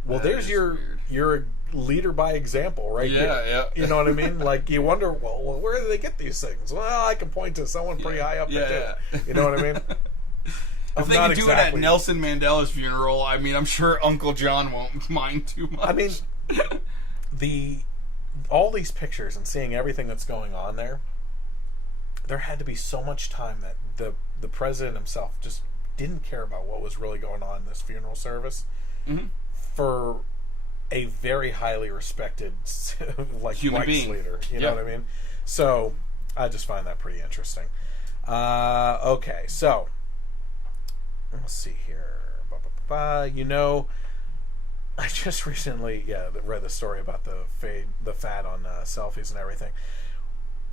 Well, there's your leader by example, right? Yeah. You know what I mean? Like, you wonder, well, where do they get these things? Well, I can point to someone pretty high up there, too. You know what I mean? If they can do it at Nelson Mandela's funeral, I mean, I'm sure Uncle John won't mind too much. I mean, all these pictures and seeing everything that's going on there had to be so much time that the president himself just didn't care about what was really going on in this funeral service for a very highly respected human rights being leader. You know what I mean? So I just find that pretty interesting. Okay, so let's see here. You know, I just recently read the story about the fad on selfies and everything.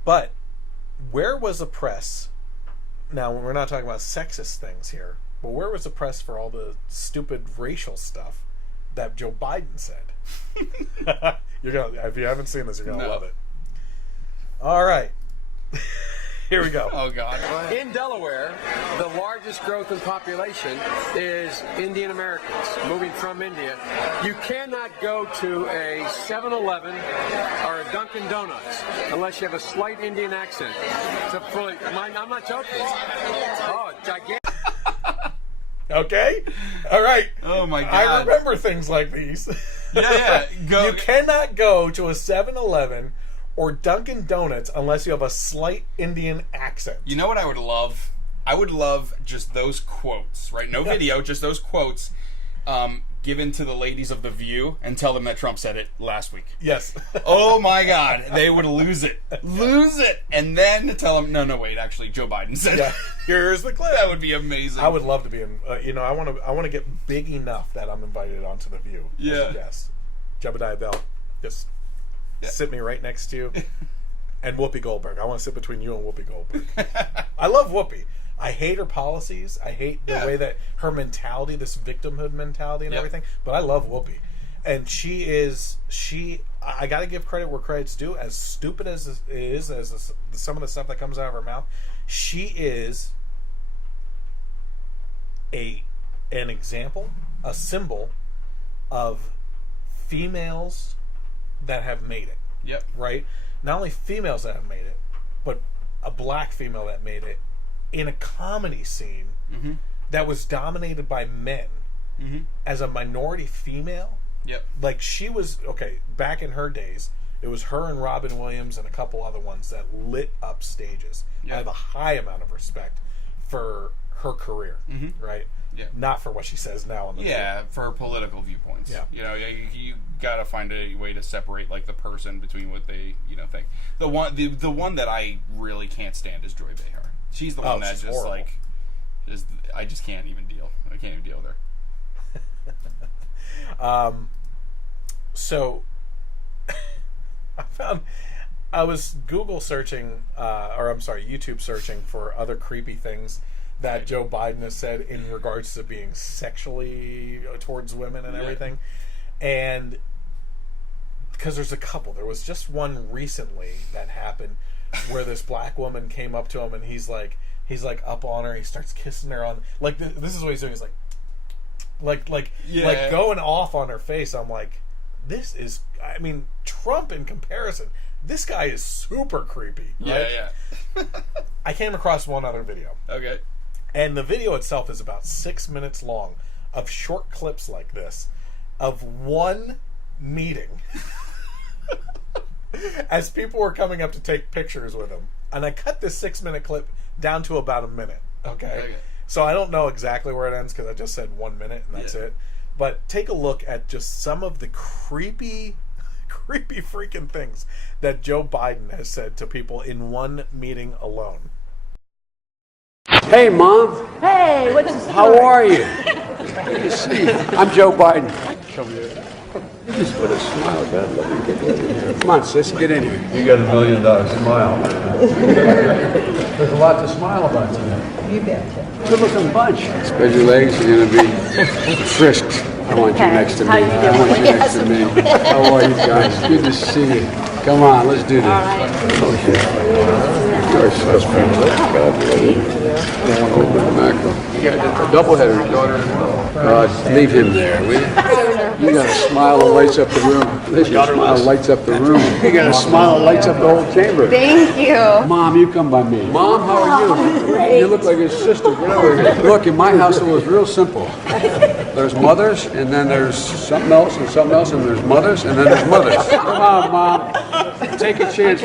But where was the press? Now, we're not talking about sexist things here, but where was the press for all the stupid racial stuff that Joe Biden said? If you haven't seen this, you're gonna love it. All right. Here we go. Oh, God. In Delaware, the largest growth in population is Indian Americans moving from India. You cannot go to a 7-Eleven or a Dunkin' Donuts unless you have a slight Indian accent. I'm not joking. Oh, gigantic. Okay? All right. Oh, my God. I remember things like these. Yeah. You cannot go to a 7-Eleven or Dunkin' Donuts unless you have a slight Indian accent. You know what I would love? I would love just those quotes, right? No video, just those quotes given to the ladies of The View and tell them that Trump said it last week. Yes. Oh, my God. They would lose it. Lose it. And then tell them, no, wait, actually, Joe Biden said it. Here's the clip. That would be amazing. I would love to be in, I want to get big enough that I'm invited onto The View as a guest. Jebediah Bell. Just... sit me right next to you. And Whoopi Goldberg. I want to sit between you and Whoopi Goldberg. I love Whoopi. I hate her policies. I hate the way that her mentality, this victimhood mentality and everything. But I love Whoopi. And I got to give credit where credit's due. As stupid as it is, as some of the stuff that comes out of her mouth, she is an example, a symbol of females that have made it. Yep. Right? Not only females that have made it, but a black female that made it in a comedy scene that was dominated by men as a minority female. Yep. Like, she was, back in her days, it was her and Robin Williams and a couple other ones that lit up stages. Yep. I have a high amount of respect for her career, right? Yeah. Not for what she says now on the film. For her political viewpoints. Yeah. You gotta find a way to separate like the person between what they think. The one that I really can't stand is Joy Behar. She's the one that just horrible. I just can't even deal. I can't even deal with her. So I was YouTube searching for other creepy things that Joe Biden has said in regards to being sexually towards women and everything. And because there's a couple. There was just one recently that happened where this black woman came up to him and he's like up on her. He starts kissing her on this is what he's doing. He's like going off on her face. I'm like, this is, I mean, Trump in comparison. This guy is super creepy. Right? Yeah. I came across one other video. Okay. And the video itself is about 6 minutes long of short clips like this of one meeting as people were coming up to take pictures with him. And I cut this 6 minute clip down to about a minute. Okay. So I don't know exactly where it ends because I just said 1 minute and that's it. But take a look at just some of the creepy freaking things that Joe Biden has said to people in one meeting alone. Hey, Mom. Hey, what's the story? How are you? Good to see you. I'm Joe Biden. Come here. You just put a smile, God. Let me get in here. Come on, sis, get in here. You got $1 million smile. There's a lot to smile about today. You betcha. Good looking bunch. Spread your legs. You're going to be frisked. I want you next to me. I want you next to me. How are you guys? Good to see you. Come on, let's do this. Oh, shit. You're so special. Mackerel. You got a doubleheader, your daughter. Leave him there, will you? You got a smile that lights up the room. This smile lights up the room. You got a smile that lights up the whole chamber. Thank you. Mom, you come by me. Mom, how are you? You look like his sister. Look, in my house it was real simple. There's mothers, and then there's something else, and something else, and there's mothers, and then there's mothers. Come on, Mom. Take a chance.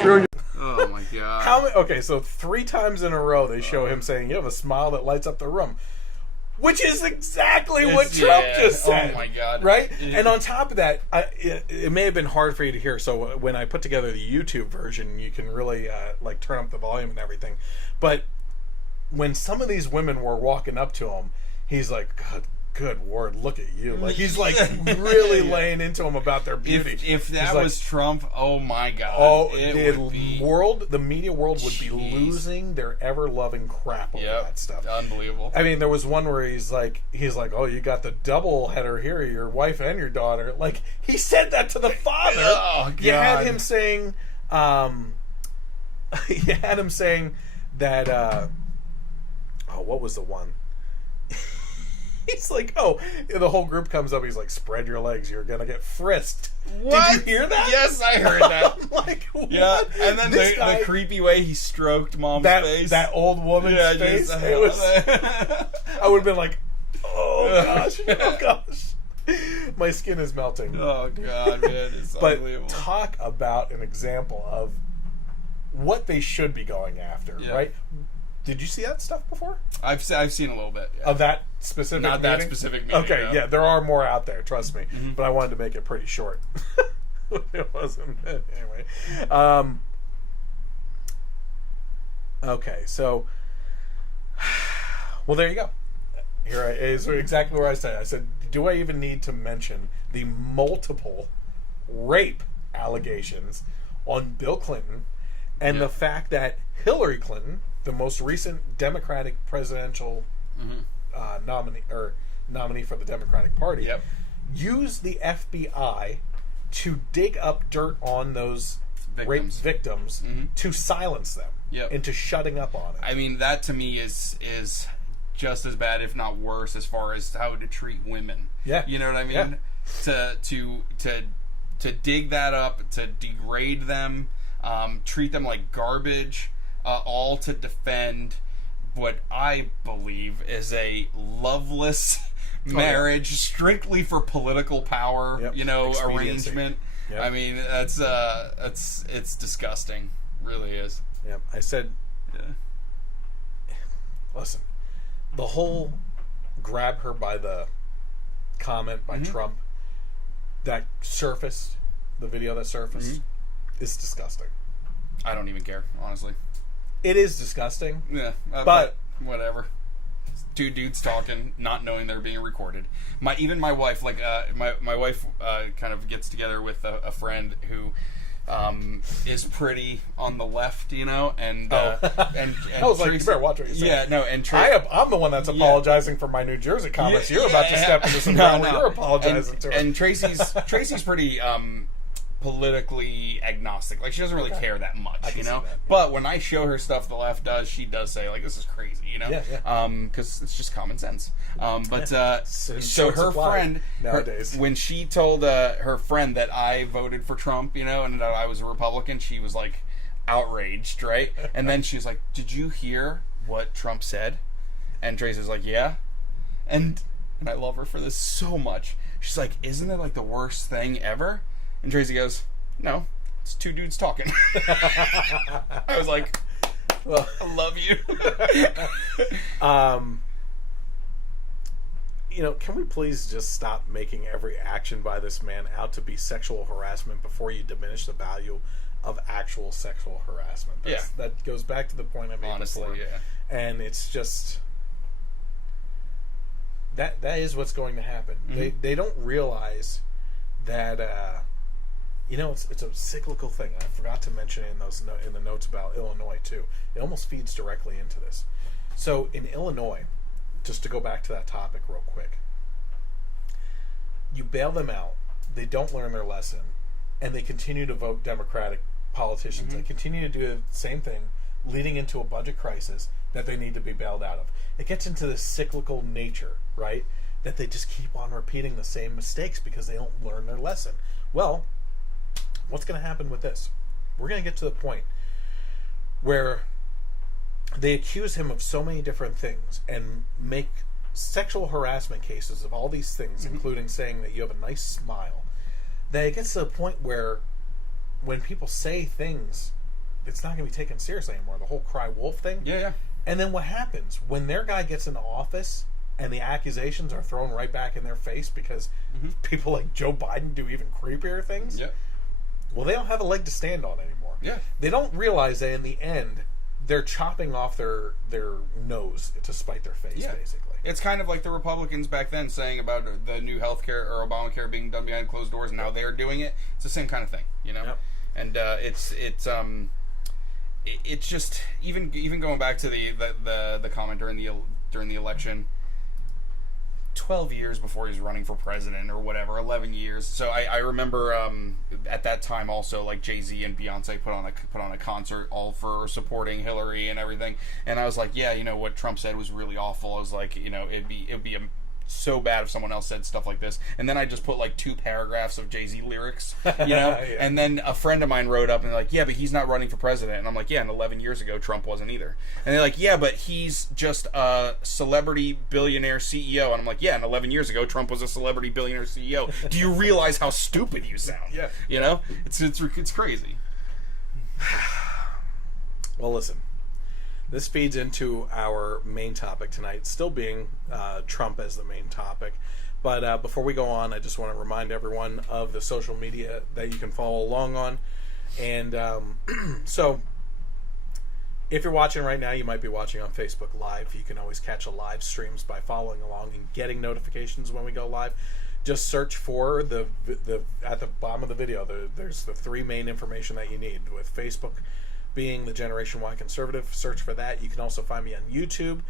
Oh my God. Okay, so 3 times in a row they show him saying, you have a smile that lights up the room. Which is exactly what Trump just said. Oh my God. Right? And on top of that, it may have been hard for you to hear, so when I put together the YouTube version, you can really turn up the volume and everything. But when some of these women were walking up to him, he's like, God, good word, look at you. Like, he's like really laying into them about their beauty. If that was Trump, oh my God. Oh, the media world would be losing their ever-loving crap over that stuff. Unbelievable. I mean, there was one where he's like, oh, you got the double header here, your wife and your daughter. Like, he said that to the father. Oh, God. You had him saying, that, what was the one? He's like, oh, the whole group comes up. He's like, spread your legs. You're going to get frisked. What? Did you hear that? Yes, I heard that. I'm like, what? Yeah, and then the creepy way he stroked Mom's face. That old woman's face. It was, I would have been like, oh, gosh. My skin is melting. Oh, God, man. It's unbelievable. But talk about an example of what they should be going after, right? Did you see that stuff before? I've seen a little bit. Yeah. Of that specific Not meeting? that specific meeting. Okay, no. yeah, there are more out there, trust me. Mm-hmm. But I wanted to make it pretty short. It wasn't. Anyway. Okay, so... Well, there you go. Here is exactly where I said. I said, do I even need to mention the multiple rape allegations on Bill Clinton and the fact that Hillary Clinton, the most recent Democratic presidential nominee for the Democratic Party, used the FBI to dig up dirt on those rape victims to silence them into shutting up on it. I mean, that to me is just as bad, if not worse, as far as how to treat women. Yeah, you know what I mean. Yeah. To dig that up, to degrade them, treat them like garbage. All to defend what I believe is a loveless marriage, strictly for political power, arrangement. Yep. I mean, it's disgusting. It really is. Yeah, I said, listen, the whole grab her by the comment by Trump that surfaced, the video that surfaced, is disgusting. I don't even care, honestly. It is disgusting. Yeah, but whatever. Two dudes talking, not knowing they're being recorded. My wife, my wife, kind of gets together with a friend who is pretty on the left, and and I was like, you better watch what you say. Yeah, no, and I'm the one that's apologizing for my New Jersey comments. You're about to step into some ground where you're apologizing to her. And Tracy's pretty politically agnostic. Like, she doesn't really care that much, But when I show her stuff the left does, she does say, like, this is crazy, because it's just common sense. So her friend, nowadays, when she told her friend that I voted for Trump, and that I was a Republican, she was like outraged, right? And then she's like, "Did you hear what Trump said?" And Tracy's like, "Yeah," and I love her for this so much. She's like, "Isn't it like the worst thing ever?" And Tracy goes, "No, it's two dudes talking." I was like, "Well, I love you." Can we please just stop making every action by this man out to be sexual harassment before you diminish the value of actual sexual harassment? That goes back to the point I made before. Yeah. And it's just that is what's going to happen. Mm-hmm. They don't realize that it's a cyclical thing. I forgot to mention it in the notes about Illinois too. It almost feeds directly into this. So in Illinois, just to go back to that topic real quick, you bail them out, they don't learn their lesson, and they continue to vote Democratic politicians. Mm-hmm. They continue to do the same thing, leading into a budget crisis that they need to be bailed out of. It gets into this cyclical nature, right? That they just keep on repeating the same mistakes because they don't learn their lesson. Well, what's going to happen with this? We're going to get to the point where they accuse him of so many different things and make sexual harassment cases of all these things, including saying that you have a nice smile, that it gets to the point where when people say things, it's not going to be taken seriously anymore. The whole cry wolf thing. Yeah. And then what happens? When their guy gets into office and the accusations are thrown right back in their face because people like Joe Biden do even creepier things, well, they don't have a leg to stand on anymore. Yeah. They don't realize that in the end, they're chopping off their nose to spite their face, basically. It's kind of like the Republicans back then saying about the new healthcare or Obamacare being done behind closed doors, and now they're doing it. It's the same kind of thing, Yep. And it's just even going back to the comment during the election. 12 years before he's running for president or whatever, 11 years. So I remember at that time also, like, Jay-Z and Beyonce put on a concert all for supporting Hillary and everything. And I was like, yeah, what Trump said was really awful. I was like, it'd be so bad if someone else said stuff like this. And then I just put like 2 paragraphs of Jay-Z lyrics, and then a friend of mine wrote up and they're like, yeah, but he's not running for president. And I'm like, yeah, and 11 years ago Trump wasn't either. And they're like, yeah, but he's just a celebrity billionaire CEO. And I'm like, yeah, and 11 years ago Trump was a celebrity billionaire CEO. Do you realize how stupid you sound? Yeah. It's crazy. Well, listen. This feeds into our main topic tonight, still being Trump as the main topic. But before we go on, I just want to remind everyone of the social media that you can follow along on. And so, if you're watching right now, you might be watching on Facebook Live. You can always catch a live streams by following along and getting notifications when we go live. Just search for the at the bottom of the video. There's the 3 main information that you need. With Facebook being the Generation Y Conservative, search for that. You can also find me on YouTube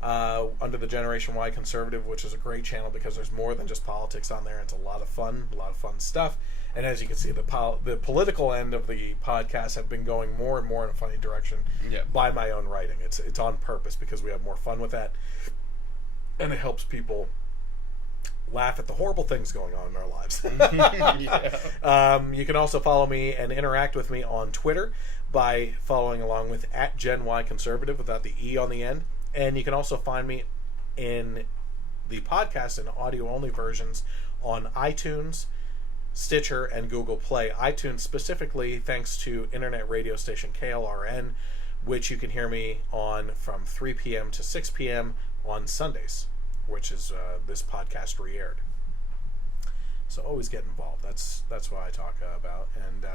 under the Generation Y Conservative, which is a great channel because there's more than just politics on there. It's a lot of fun stuff. And as you can see, the political end of the podcast have been going more and more in a funny direction by my own writing. It's on purpose because we have more fun with that, and it helps people laugh at the horrible things going on in our lives. You can also follow me and interact with me on Twitter by following along with @GenYConservative without the E on the end. And you can also find me in the podcast and audio-only versions on iTunes, Stitcher, and Google Play. iTunes specifically thanks to internet radio station KLRN, which you can hear me on from 3 p.m. to 6 p.m. on Sundays, which is this podcast re-aired. So always get involved. That's what I talk about. And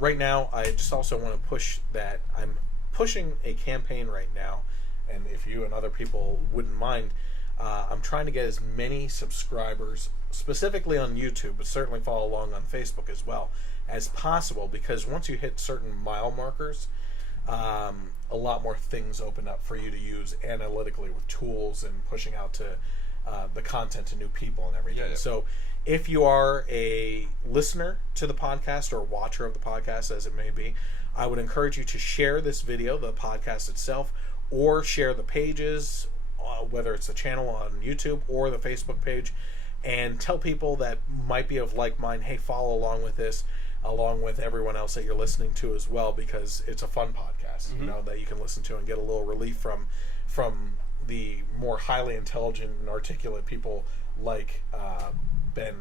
right now, I just also want to push that I'm pushing a campaign right now, and if you and other people wouldn't mind, I'm trying to get as many subscribers, specifically on YouTube, but certainly follow along on Facebook as well, as possible, because once you hit certain mile markers, a lot more things open up for you to use analytically with tools and pushing out to the content to new people and everything. Yeah. So if you are a listener to the podcast or a watcher of the podcast, as it may be, I would encourage you to share this video, the podcast itself, or share the pages, whether it's the channel on YouTube or the Facebook page, and tell people that might be of like mind, hey, follow along with this, along with everyone else that you're listening to as well, because it's a fun podcast, you know, that you can listen to and get a little relief from the more highly intelligent and articulate people like Ben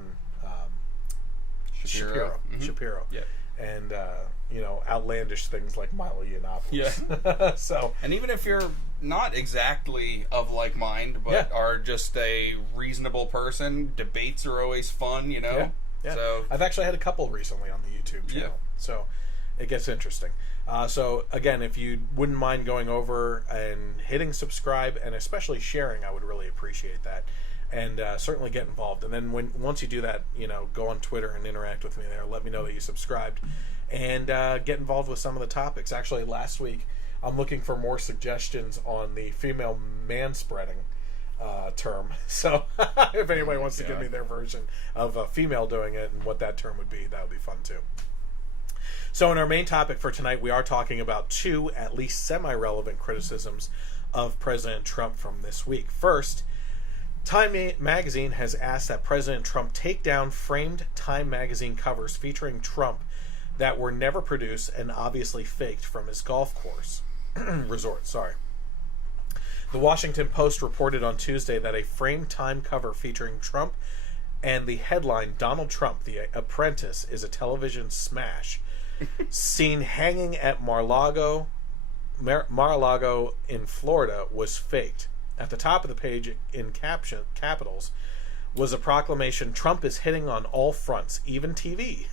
Shapiro. Shapiro. Yeah. And outlandish things like Milo Yiannopoulos. Yeah. So, and even if you're not exactly of like mind, but are just a reasonable person, debates are always fun, you know. Yeah. So I've actually had a couple recently on the YouTube channel. So it gets interesting. So again, if you wouldn't mind going over and hitting subscribe and especially sharing, I would really appreciate that. And certainly get involved. And then once you do that, go on Twitter and interact with me there. Let me know that you subscribed. And get involved with some of the topics. Actually, last week, I'm looking for more suggestions on the female manspreading term. So if anybody wants to give me their version of a female doing it and what that term would be, that would be fun too. So in our main topic for tonight, we are talking about two at least semi-relevant criticisms of President Trump from this week. First, Time magazine has asked that President Trump take down framed Time magazine covers featuring Trump that were never produced and obviously faked from his golf course resort. The Washington Post reported on Tuesday that a framed Time cover featuring Trump and the headline "Donald Trump, the Apprentice, is a television smash," seen hanging at Mar-a-Lago in Florida, was faked. At the top of the page, in capitals, was a proclamation: "Trump is hitting on all fronts, even TV."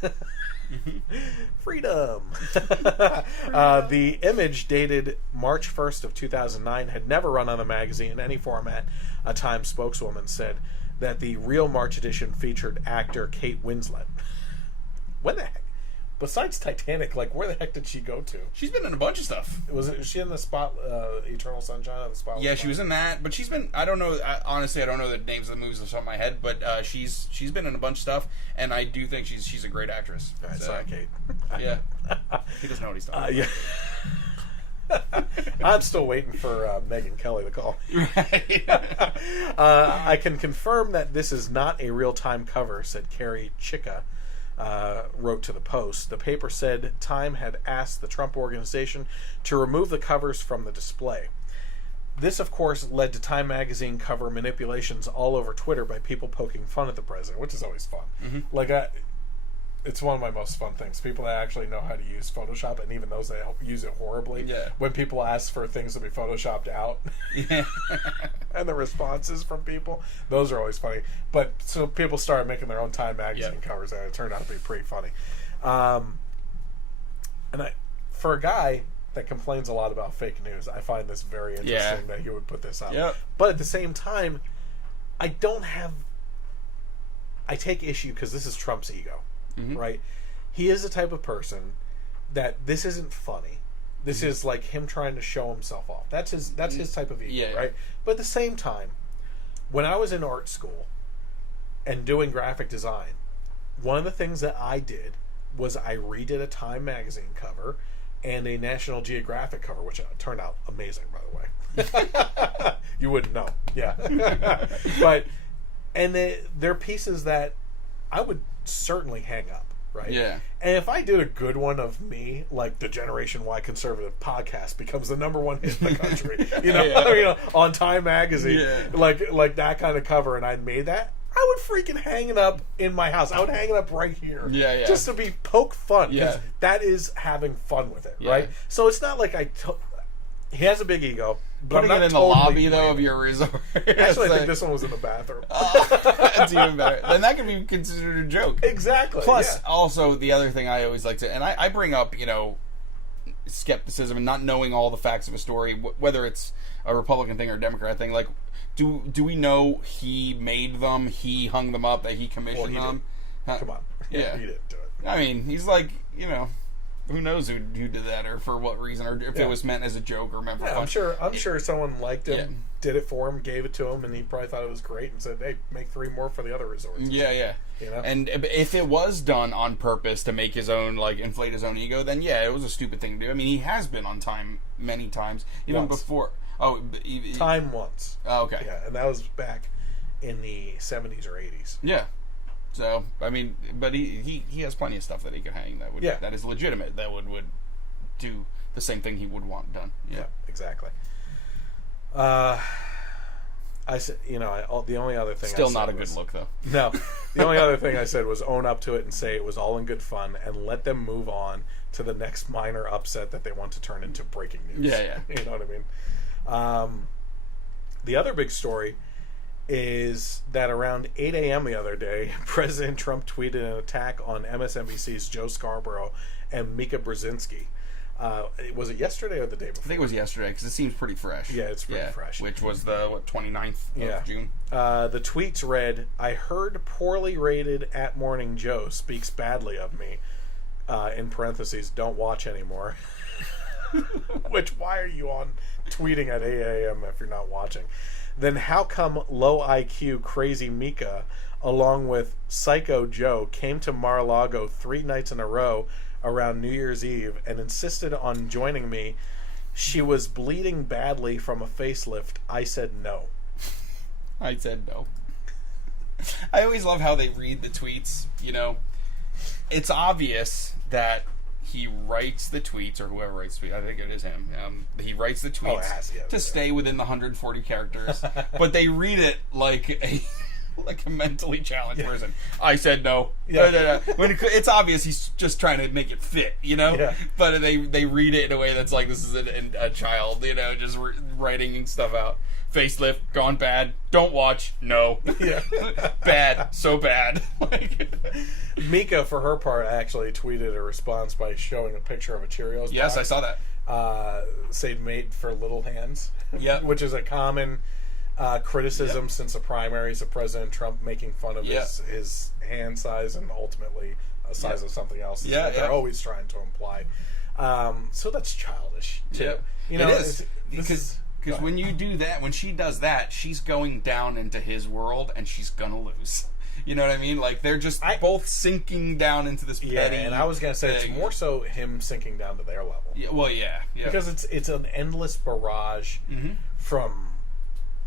Freedom. The image, dated March 1st of 2009, had never run on the magazine in any format. A Time spokeswoman said that the real March edition featured actor Kate Winslet. When the heck? Besides Titanic, where the heck did she go to? She's been in a bunch of stuff. Was she in the Eternal Sunshine of the Spotless? Yeah, she was in that. But she's been. I don't know. Honestly, I don't know the names of the movies off the top of my head. But she's been in a bunch of stuff, and I do think she's a great actress. All right, so, sorry, Kate. Yeah, he doesn't know what he's talking about. I'm still waiting for Megyn Kelly to call me. I can confirm that this is not a real-time cover, said Carrie Chica. Wrote to the Post. The paper said Time had asked the Trump Organization to remove the covers from the display. This, of course, led to Time magazine cover manipulations all over Twitter by people poking fun at the president, which is always fun. Mm-hmm. It's one of my most fun things. People that actually know how to use Photoshop, and even those that use it horribly. Yeah. When people ask for things to be Photoshopped out, and the responses from people, those are always funny. But so people started making their own Time magazine covers, and it turned out to be pretty funny. For a guy that complains a lot about fake news, I find this very interesting that he would put this out. Yep. But at the same time, I take issue because this is Trump's ego. Mm-hmm. Right, he is the type of person that this isn't funny. This is like him trying to show himself off. That's his type of ego, right? But at the same time, when I was in art school and doing graphic design, one of the things that I did was I redid a Time magazine cover and a National Geographic cover, which turned out amazing, by the way. You wouldn't know, but they're pieces that I would certainly hang up, right? Yeah. And if I did a good one of me, like the Generation Y Conservative podcast becomes the #1 hit in the country, on Time magazine, like that kind of cover, and I made that, I would freaking hang it up in my house. I would hang it up right here, just to be poke fun. Yeah. That is having fun with it, right? So it's not like he has a big ego. But putting it in the lobby, though, of your resort. Actually, I think this one was in the bathroom. That's even better. Then that could be considered a joke. Exactly. Plus, also, the other thing I always like to... And I bring up, skepticism and not knowing all the facts of a story, whether it's a Republican thing or a Democrat thing. Do we know he made them, he hung them up, that he commissioned them? Come on. Yeah. You didn't do it. I mean, he's like, who knows who did that or for what reason, or if it was meant as a joke or meant for fun. I'm sure someone liked him, did it for him, gave it to him, and he probably thought it was great and said, hey, make 3 more for the other resorts. Yeah. And if it was done on purpose to make his own, inflate his own ego, then it was a stupid thing to do. I mean, he has been on time many times, even before. Oh, time once. Oh, okay. Yeah, and that was back in the 70s or 80s. Yeah. So, I mean, but he has plenty of stuff that he could hang that is legitimate, that would do the same thing he would want done. Yeah, exactly. I said, the only other thing still I said not a good look, though. No. The only other thing I said was own up to it and say it was all in good fun and let them move on to the next minor upset that they want to turn into breaking news. Yeah. You know what I mean? The other big story is that around 8 a.m. the other day, President Trump tweeted an attack on MSNBC's Joe Scarborough and Mika Brzezinski. Was it yesterday or the day before? I think it was yesterday because it seems pretty fresh. Yeah, it's pretty fresh. Which was the 29th of June. The tweets read, "I heard poorly rated at Morning Joe speaks badly of me." In parentheses, don't watch anymore. Which, why are you on tweeting at 8 a.m. if you're not watching? Then how come low IQ crazy Mika, along with Psycho Joe, came to Mar-a-Lago 3 nights in a row around New Year's Eve and insisted on joining me? She was bleeding badly from a facelift. I said no. I said no. I always love how they read the tweets. It's obvious that he writes the tweets, or whoever writes tweets, I think it is him. He writes the tweets to stay within the 140 characters, but they read it like a mentally challenged person. I said no. When it's obvious he's just trying to make it fit, But they read it in a way that's like this is a child, just writing stuff out. Facelift, gone bad. Don't watch. No. Yeah. Bad. So bad. Mika, for her part, actually tweeted a response by showing a picture of a Cheerios Yes, box. I saw that. Say made for little hands. Yep. Which is a common criticism since the primaries of President Trump, making fun of his hand size and ultimately a size of something else. Is what they're always trying to imply. So that's childish, too. It is. Because when you do that, when she does that, she's going down into his world and she's going to lose. You know what I mean? Like, they're just both sinking down into this petty and I was going to say thing. it's more so him sinking down to their level. Yeah, well, yeah. Because it's an endless barrage from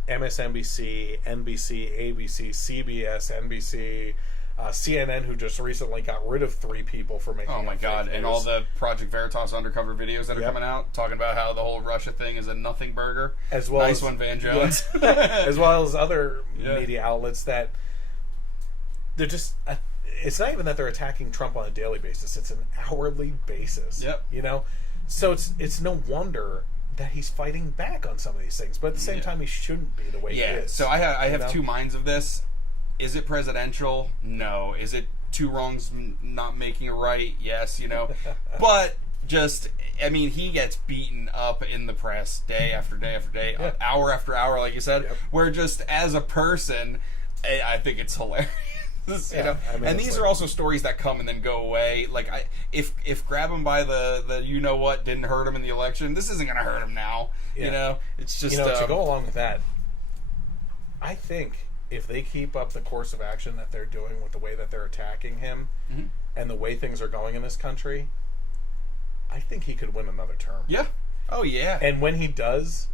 MSNBC, NBC, ABC, CBS, NBC, CNN, who just recently got rid of 3 people for making. Oh my God! And all the Project Veritas undercover videos that are coming out, talking about how the whole Russia thing is a nothing burger. As well, nice one, Van Jones. As well as other media outlets that they're just. It's not even that they're attacking Trump on a daily basis; it's an hourly basis. Yep. So it's no wonder that he's fighting back on some of these things, but at the same time, he shouldn't be the way he is. So I have 2 minds of this. Is it presidential? No. Is it 2 wrongs not making a right? Yes, But just, I mean, he gets beaten up in the press day after day after day, hour after hour, like you said, where just as a person, I think it's hilarious. I mean, and these are also stories that come and then go away. Like, if grab him by the you know what didn't hurt him in the election, this isn't going to hurt him now. It's just to go along with that. I think if they keep up the course of action that they're doing with the way that they're attacking him and the way things are going in this country, I think he could win another term. Yeah. Oh yeah. And when he does,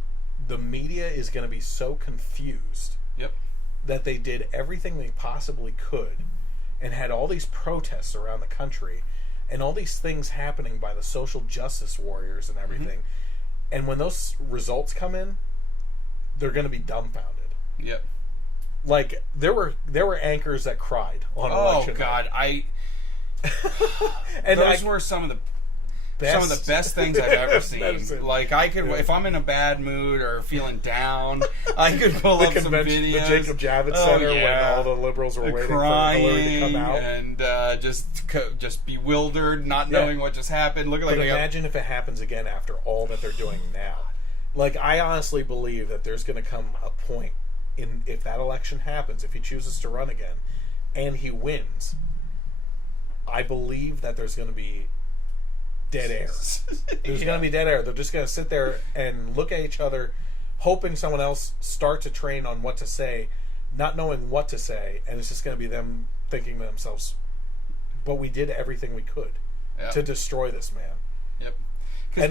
the media is going to be so confused. Yep. That they did everything they possibly could and had all these protests around the country and all these things happening by the social justice warriors and everything. And when those results come in, they're going to be dumbfounded. Yep. Like, there were anchors that cried on election night. And those were some of the best things I've ever seen. Like, I could, if I'm in a bad mood or feeling down, I could pull up some videos. The Jacob Javits Center when all the liberals were waiting for Hillary to come out. And just bewildered, not knowing what just happened. But imagine if it happens again after all that they're doing now. Like, I honestly believe that there's going to come a point if that election happens, if he chooses to run again, and he wins, I believe that there's going to be dead air. There's going to be dead air. They're just going to sit there and look at each other, hoping someone else starts to train on what to say, not knowing what to say, and it's just going to be them thinking to themselves, but we did everything we could to destroy this man. Yep.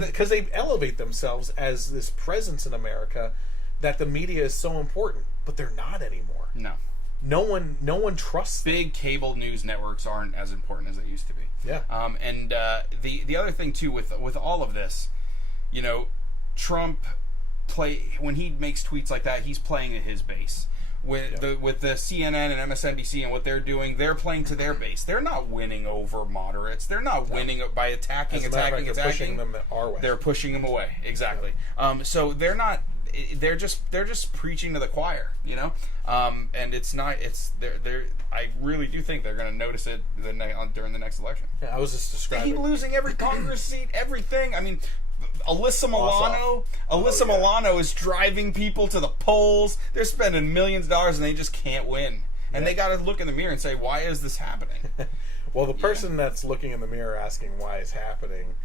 Because they elevate themselves as this presence in America that the media is so important, but they're not anymore. No. No one trusts them. Big cable news networks aren't as important as they used to be. Yeah. And the other thing too with all of this, you know, Trump when he makes tweets like that, he's playing at his base. With the CNN and MSNBC and what they're doing, they're playing to their base. They're not winning over moderates. They're not winning by attacking. They're pushing them our way. They're pushing them away. Exactly. So they're not. They're just preaching to the choir, you know. And it's not. It's they're. I really do think they're going to notice it during the next election. Yeah, I was just describing. They keep losing every Congress seat, everything. I mean. Alyssa Milano is driving people to the polls. They're spending millions of dollars and they just can't win. And they got to look in the mirror and say, why is this happening? Well, the person that's looking in the mirror asking why it's happening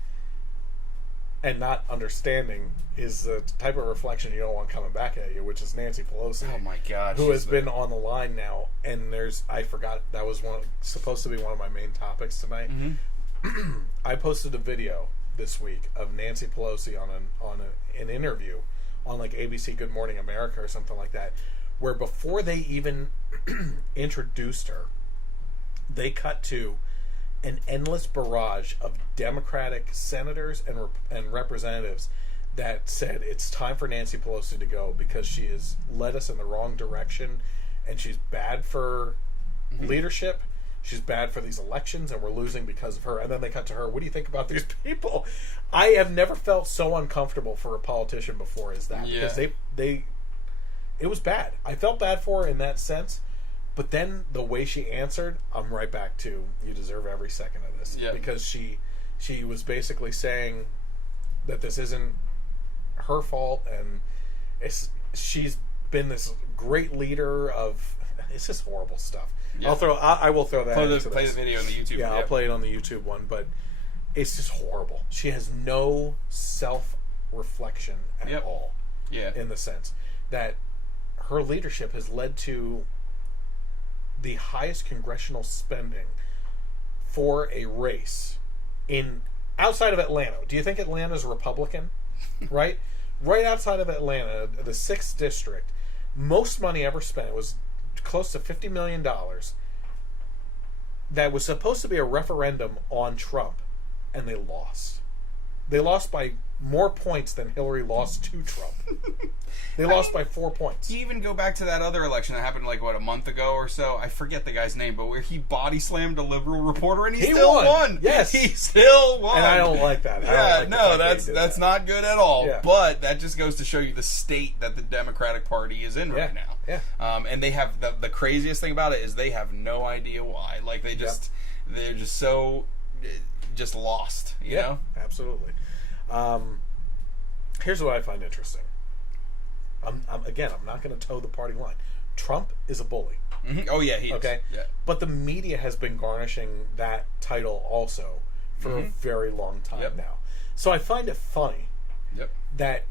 and not understanding is the type of reflection you don't want coming back at you, which is Nancy Pelosi. Oh my God. Who has been on the line now. And I forgot, that was supposed to be one of my main topics tonight. Mm-hmm. I posted a video this week of Nancy Pelosi on an interview on like ABC Good Morning America or something like that, where before they even introduced her, they cut to an endless barrage of Democratic senators and representatives that said it's time for Nancy Pelosi to go because she has led us in the wrong direction and she's bad for leadership. She's bad for these elections, and we're losing because of her. And then they cut to her. What do you think about these people? I have never felt so uncomfortable for a politician before as that. Yeah. Because it was bad. I felt bad for her in that sense. But then the way she answered, I'm right back to, you deserve every second of this. Yeah. Because she was basically saying that this isn't her fault, and she's been this great leader of... It's just horrible stuff. Yeah. I will throw that. Play the video on the YouTube. Yeah, I'll play it on the YouTube one, but it's just horrible. She has no self-reflection at all. Yeah. In the sense that her leadership has led to the highest congressional spending for a race outside of Atlanta. Do you think Atlanta's Republican? Right? Right outside of Atlanta, the 6th district, most money ever spent was close to $50 million that was supposed to be a referendum on Trump, and they lost. They lost by more points than Hillary lost to Trump. They lost by 4 points. You even go back to that other election that happened a month ago or so. I forget the guy's name, but where he body slammed a liberal reporter and he still won. Yes, he still won. And I don't like that. That's not good at all. Yeah. But that just goes to show you the state that the Democratic Party is in right now. Yeah. And they have the craziest thing about it is they have no idea why. Like they're just so lost. You know? Absolutely. Here's what I find interesting. I'm not going to toe the party line. Trump is a bully. Mm-hmm. Oh yeah, he is. Okay. Yeah. But the media has been garnishing that title also for a very long time now. So I find it funny that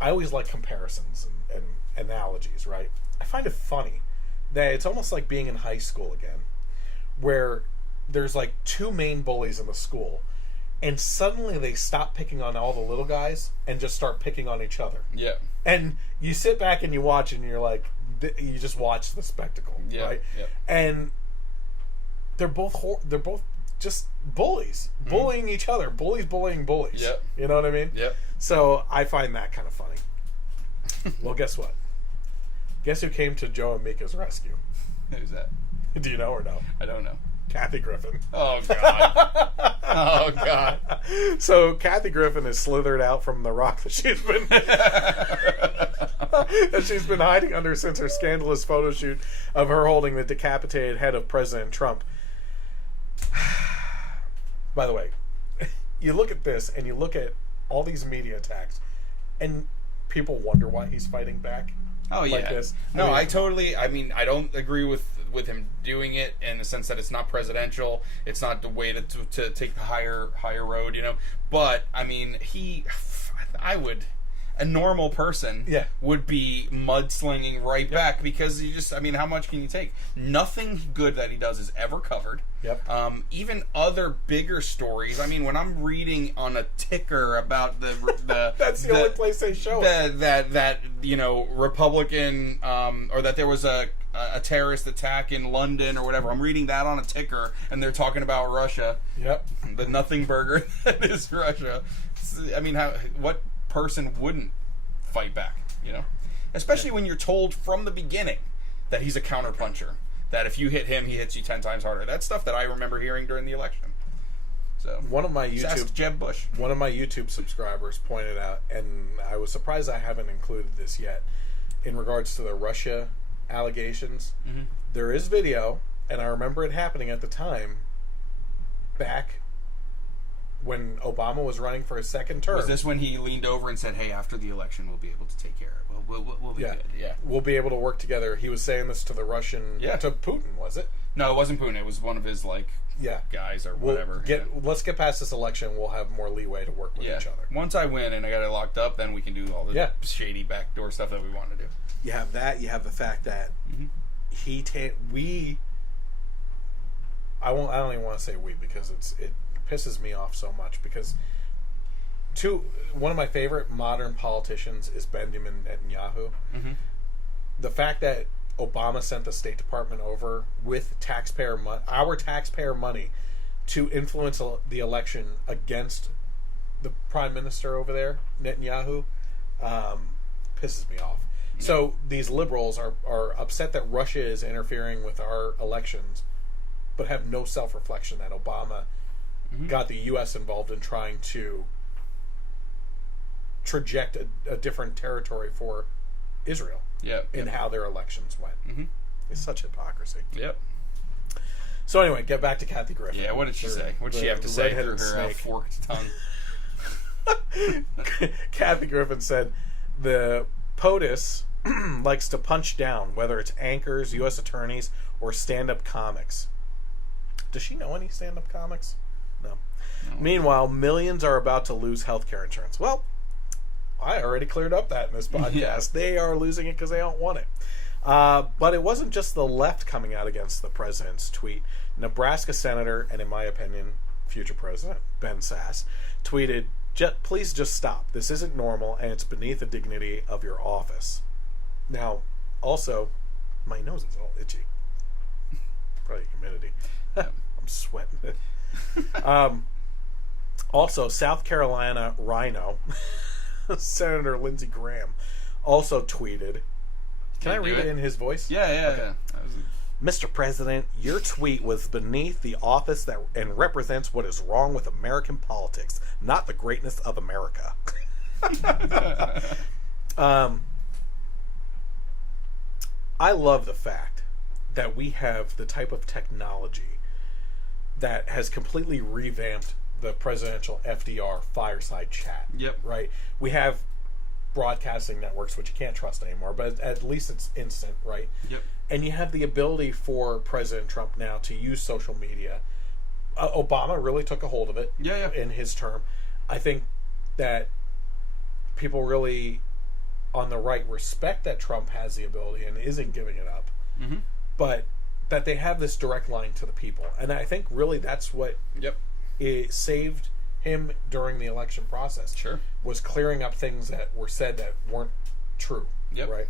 I always like comparisons and analogies, right? I find it funny that it's almost like being in high school again, where there's like 2 main bullies in the school, and suddenly they stop picking on all the little guys and just start picking on each other. Yeah. And you sit back and you watch and you're like, you just watch the spectacle, right? Yeah. And they're both just bullies, bullying each other, bullies bullying bullies. Yep. You know what I mean? Yep. So I find that kind of funny. Well, guess what? Guess who came to Joe and Mika's rescue? Who's that? Do you know or no? I don't know. Kathy Griffin. Oh, God. Oh, God. So Kathy Griffin has slithered out from the rock that she's been hiding under since her scandalous photo shoot of her holding the decapitated head of President Trump. By the way, you look at this and you look at all these media attacks and people wonder why he's fighting back. Oh, yeah. Like this. No, I don't agree with with him doing it in the sense that it's not presidential. It's not the way to take the higher road, you know. But I mean, a normal person would be mudslinging right back, because how much can you take? Nothing good that he does is ever covered. Even other bigger stories. I mean, when I'm reading on a ticker about the that's the only place they show it. That Republican or that there was a terrorist attack in London or whatever. I'm reading that on a ticker, and they're talking about Russia. The nothing burger that is Russia. I mean, what person wouldn't fight back, you know? Especially when you're told from the beginning that he's a counterpuncher, that if you hit him, he hits you 10 times harder. That's stuff that I remember hearing during the election. So one of my Jeb Bush. One of my YouTube subscribers pointed out, and I was surprised I haven't included this yet, in regards to the Russia allegations. There is video, and I remember it happening at the time, back when Obama was running for his second term. Was this when he leaned over and said, "Hey, after the election, we'll be able to take care of it. We'll be good." Yeah, we'll be able to work together. He was saying this to the Russian, to Putin, was it? No, it wasn't Putin. It was one of his guys or whatever. Let's get past this election. We'll have more leeway to work with each other. Once I win and I got it locked up, then we can do all the shady backdoor stuff that we want to do. You have that. You have the fact that I don't even want to say we, because it pisses me off so much, because one of my favorite modern politicians is Benjamin Netanyahu. The fact that Obama sent the State Department over with our taxpayer money to influence the election against the Prime Minister over there, Netanyahu, pisses me off. So these liberals are upset that Russia is interfering with our elections, but have no self-reflection that Obama got the U.S. involved in trying to traject a different territory for Israel in how their elections went. It's such hypocrisy. So anyway, get back to Kathy Griffin. Yeah, what did she say? What did she have to say through her forked tongue? Kathy Griffin said the POTUS likes to punch down, whether it's anchors, U.S. attorneys, or stand-up comics. Does she know any stand-up comics? No. Meanwhile, millions are about to lose health care insurance. Well, I already cleared up that in this podcast. They are losing it because they don't want it. But it wasn't just the left coming out against the president's tweet. Nebraska Senator, and in my opinion, future president, Ben Sasse, tweeted, "Please just stop. This isn't normal, and it's beneath the dignity of your office." Now, also, my nose is all itchy. Probably humidity. I'm sweating it. Also, South Carolina Rhino, Senator Lindsey Graham, also tweeted. Can I read it in his voice? Yeah. Mr. President, your tweet was beneath the office and represents what is wrong with American politics, not the greatness of America. I love the fact that we have the type of technology that has completely revamped the presidential FDR fireside chat. Right? We have broadcasting networks, which you can't trust anymore, but at least it's instant, right? And you have the ability for President Trump now to use social media. Obama really took a hold of it in his term. I think that people really on the right respect that Trump has the ability and isn't giving it up, but that they have this direct line to the people. And I think really that's what it saved him during the election process. Was clearing up things that were said that weren't true, right?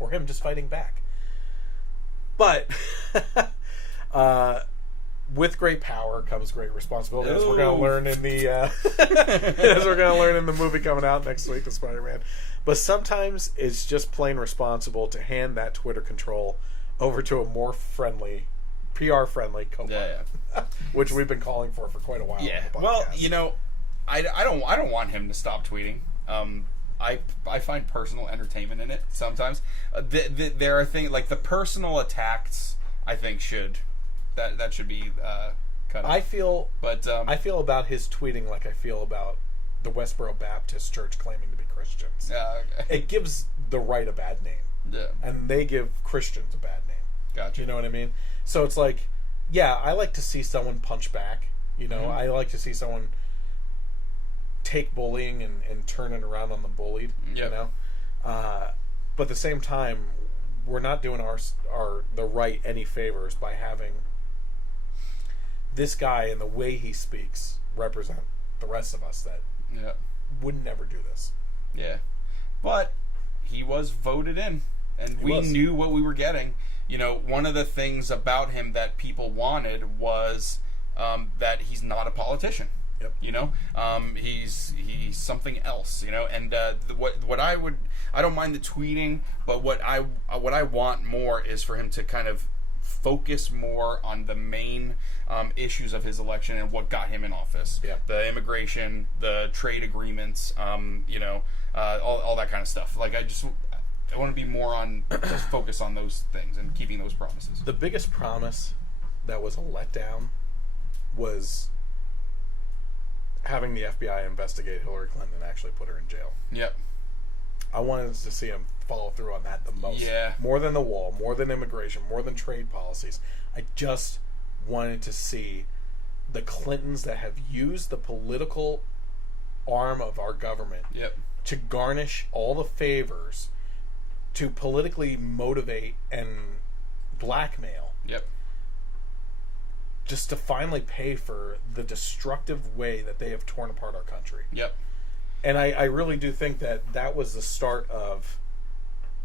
Or him just fighting back. But with great power comes great responsibility, as we're going to learn in the as we're going to learn in the movie coming out next week, the Spider-Man. But sometimes it's just plain responsible to hand that Twitter control over to a more friendly, PR-friendly co-pilot, which we've been calling for quite a while. Well, you know, I don't want him to stop tweeting. I find personal entertainment in it sometimes. There are things like the personal attacks. I think should be cut off. I feel about his tweeting like I feel about the Westboro Baptist Church claiming to be Christians. It gives the right a bad name, and they give Christians a bad name. Gotcha. You know what I mean? So it's like, yeah, I like to see someone punch back. You know, I like to see someone take bullying and turn it around on the bullied. Yep. You know, but at the same time, we're not doing the right any favors by having this guy and the way he speaks represent the rest of us that would never do this. Yeah, but he was voted in, and we knew what we were getting. You know, one of the things about him that people wanted was that he's not a politician. Yep. You know, he's something else. You know, and what I don't mind the tweeting, but what I want more is for him to kind of focus more on the main issues of his election and what got him in office. Yeah. The immigration, the trade agreements, you know, all that kind of stuff. Like I want to be more on just focus on those things and keeping those promises. The biggest promise that was a letdown was having the FBI investigate Hillary Clinton and actually put her in jail. Yep. I wanted to see him follow through on that the most. Yeah. More than the wall, more than immigration, more than trade policies. I just wanted to see the Clintons that have used the political arm of our government to garnish all the favors, to politically motivate and blackmail. Yep. Just to finally pay for the destructive way that they have torn apart our country. Yep. And I really do think that was the start of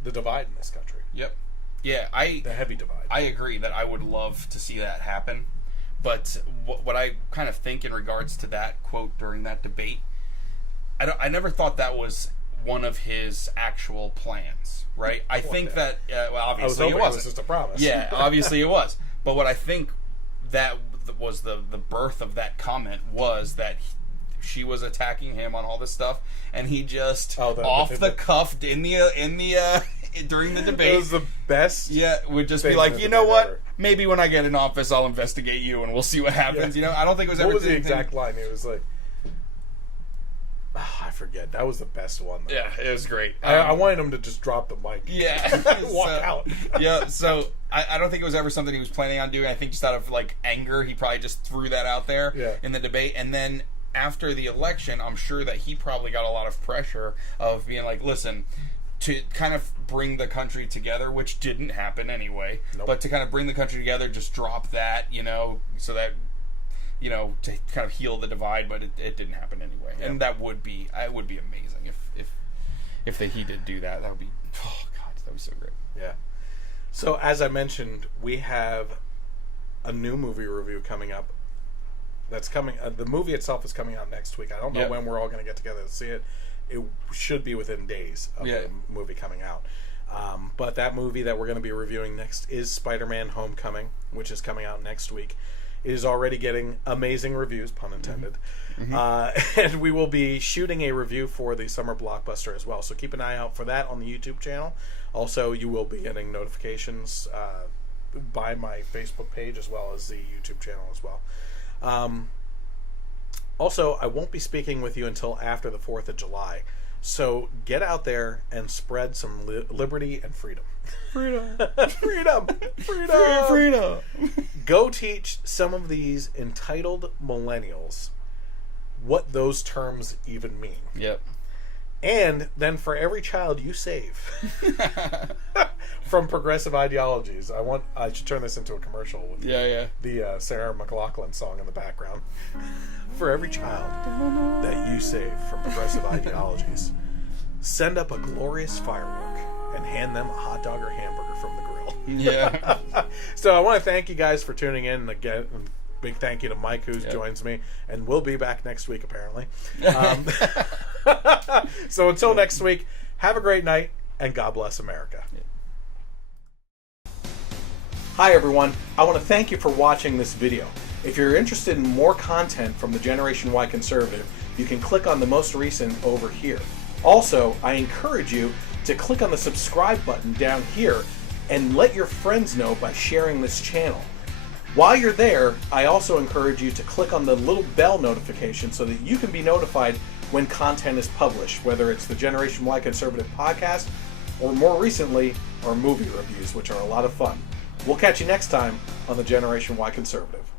the divide in this country. Yep. Yeah, the heavy divide. I agree that I would love to see that happen. But what I kind of think in regards to that quote during that debate, I never thought that was one of his actual plans, right? I think that, well, obviously it wasn't. It was just a promise. Yeah, obviously it was. But what I think that was the birth of that comment was that she was attacking him on all this stuff, and he just off the cuff in the during the debate. It was the best. Yeah, would just be like, you know what? Ever. Maybe when I get in office, I'll investigate you, and we'll see what happens. Yeah. You know, I don't think it was ever. What was the exact line? It was like, I forget. That was the best one, though. Yeah, it was great. I wanted him to just drop the mic. Yeah. Walk out. Yeah, so I don't think it was ever something he was planning on doing. I think just out of, like, anger, he probably just threw that out there in the debate. And then after the election, I'm sure that he probably got a lot of pressure of being like, listen, to kind of bring the country together, which didn't happen anyway, but to kind of bring the country together, just drop that, you know, so that, you know, to kind of heal the divide, but it didn't happen anyway. Yeah. And that would be amazing if he did do that. That would be, oh God, that would be so great. Yeah. So as I mentioned, we have a new movie review coming up. That's coming. The movie itself is coming out next week. I don't know when we're all going to get together to see it. It should be within days of the movie coming out. But that movie that we're going to be reviewing next is Spider-Man Homecoming, which is coming out next week. It is already getting amazing reviews, pun intended. Mm-hmm. And we will be shooting a review for the summer blockbuster as well. So keep an eye out for that on the YouTube channel. Also, you will be getting notifications by my Facebook page as well as the YouTube channel as well. Also, I won't be speaking with you until after the 4th of July. So get out there and spread some liberty and freedom. Freedom. Freedom. Freedom. Freedom. Go teach some of these entitled millennials what those terms even mean. Yep. And then for every child you save from progressive ideologies, I should turn this into a commercial with the Sarah McLachlan song in the background. For every child that you save from progressive ideologies, send up a glorious firework and hand them a hot dog or hamburger from the grill. Yeah. So I want to thank you guys for tuning in. Again, big thank you to Mike, who joins me, and will be back next week, apparently. So until next week, have a great night, and God bless America. Hi, everyone. I want to thank you for watching this video. If you're interested in more content from the Generation Y Conservative, you can click on the most recent over here. Also, I encourage you to click on the subscribe button down here and let your friends know by sharing this channel. While you're there, I also encourage you to click on the little bell notification so that you can be notified when content is published, whether it's the Generation Y Conservative podcast or more recently, our movie reviews, which are a lot of fun. We'll catch you next time on the Generation Y Conservative.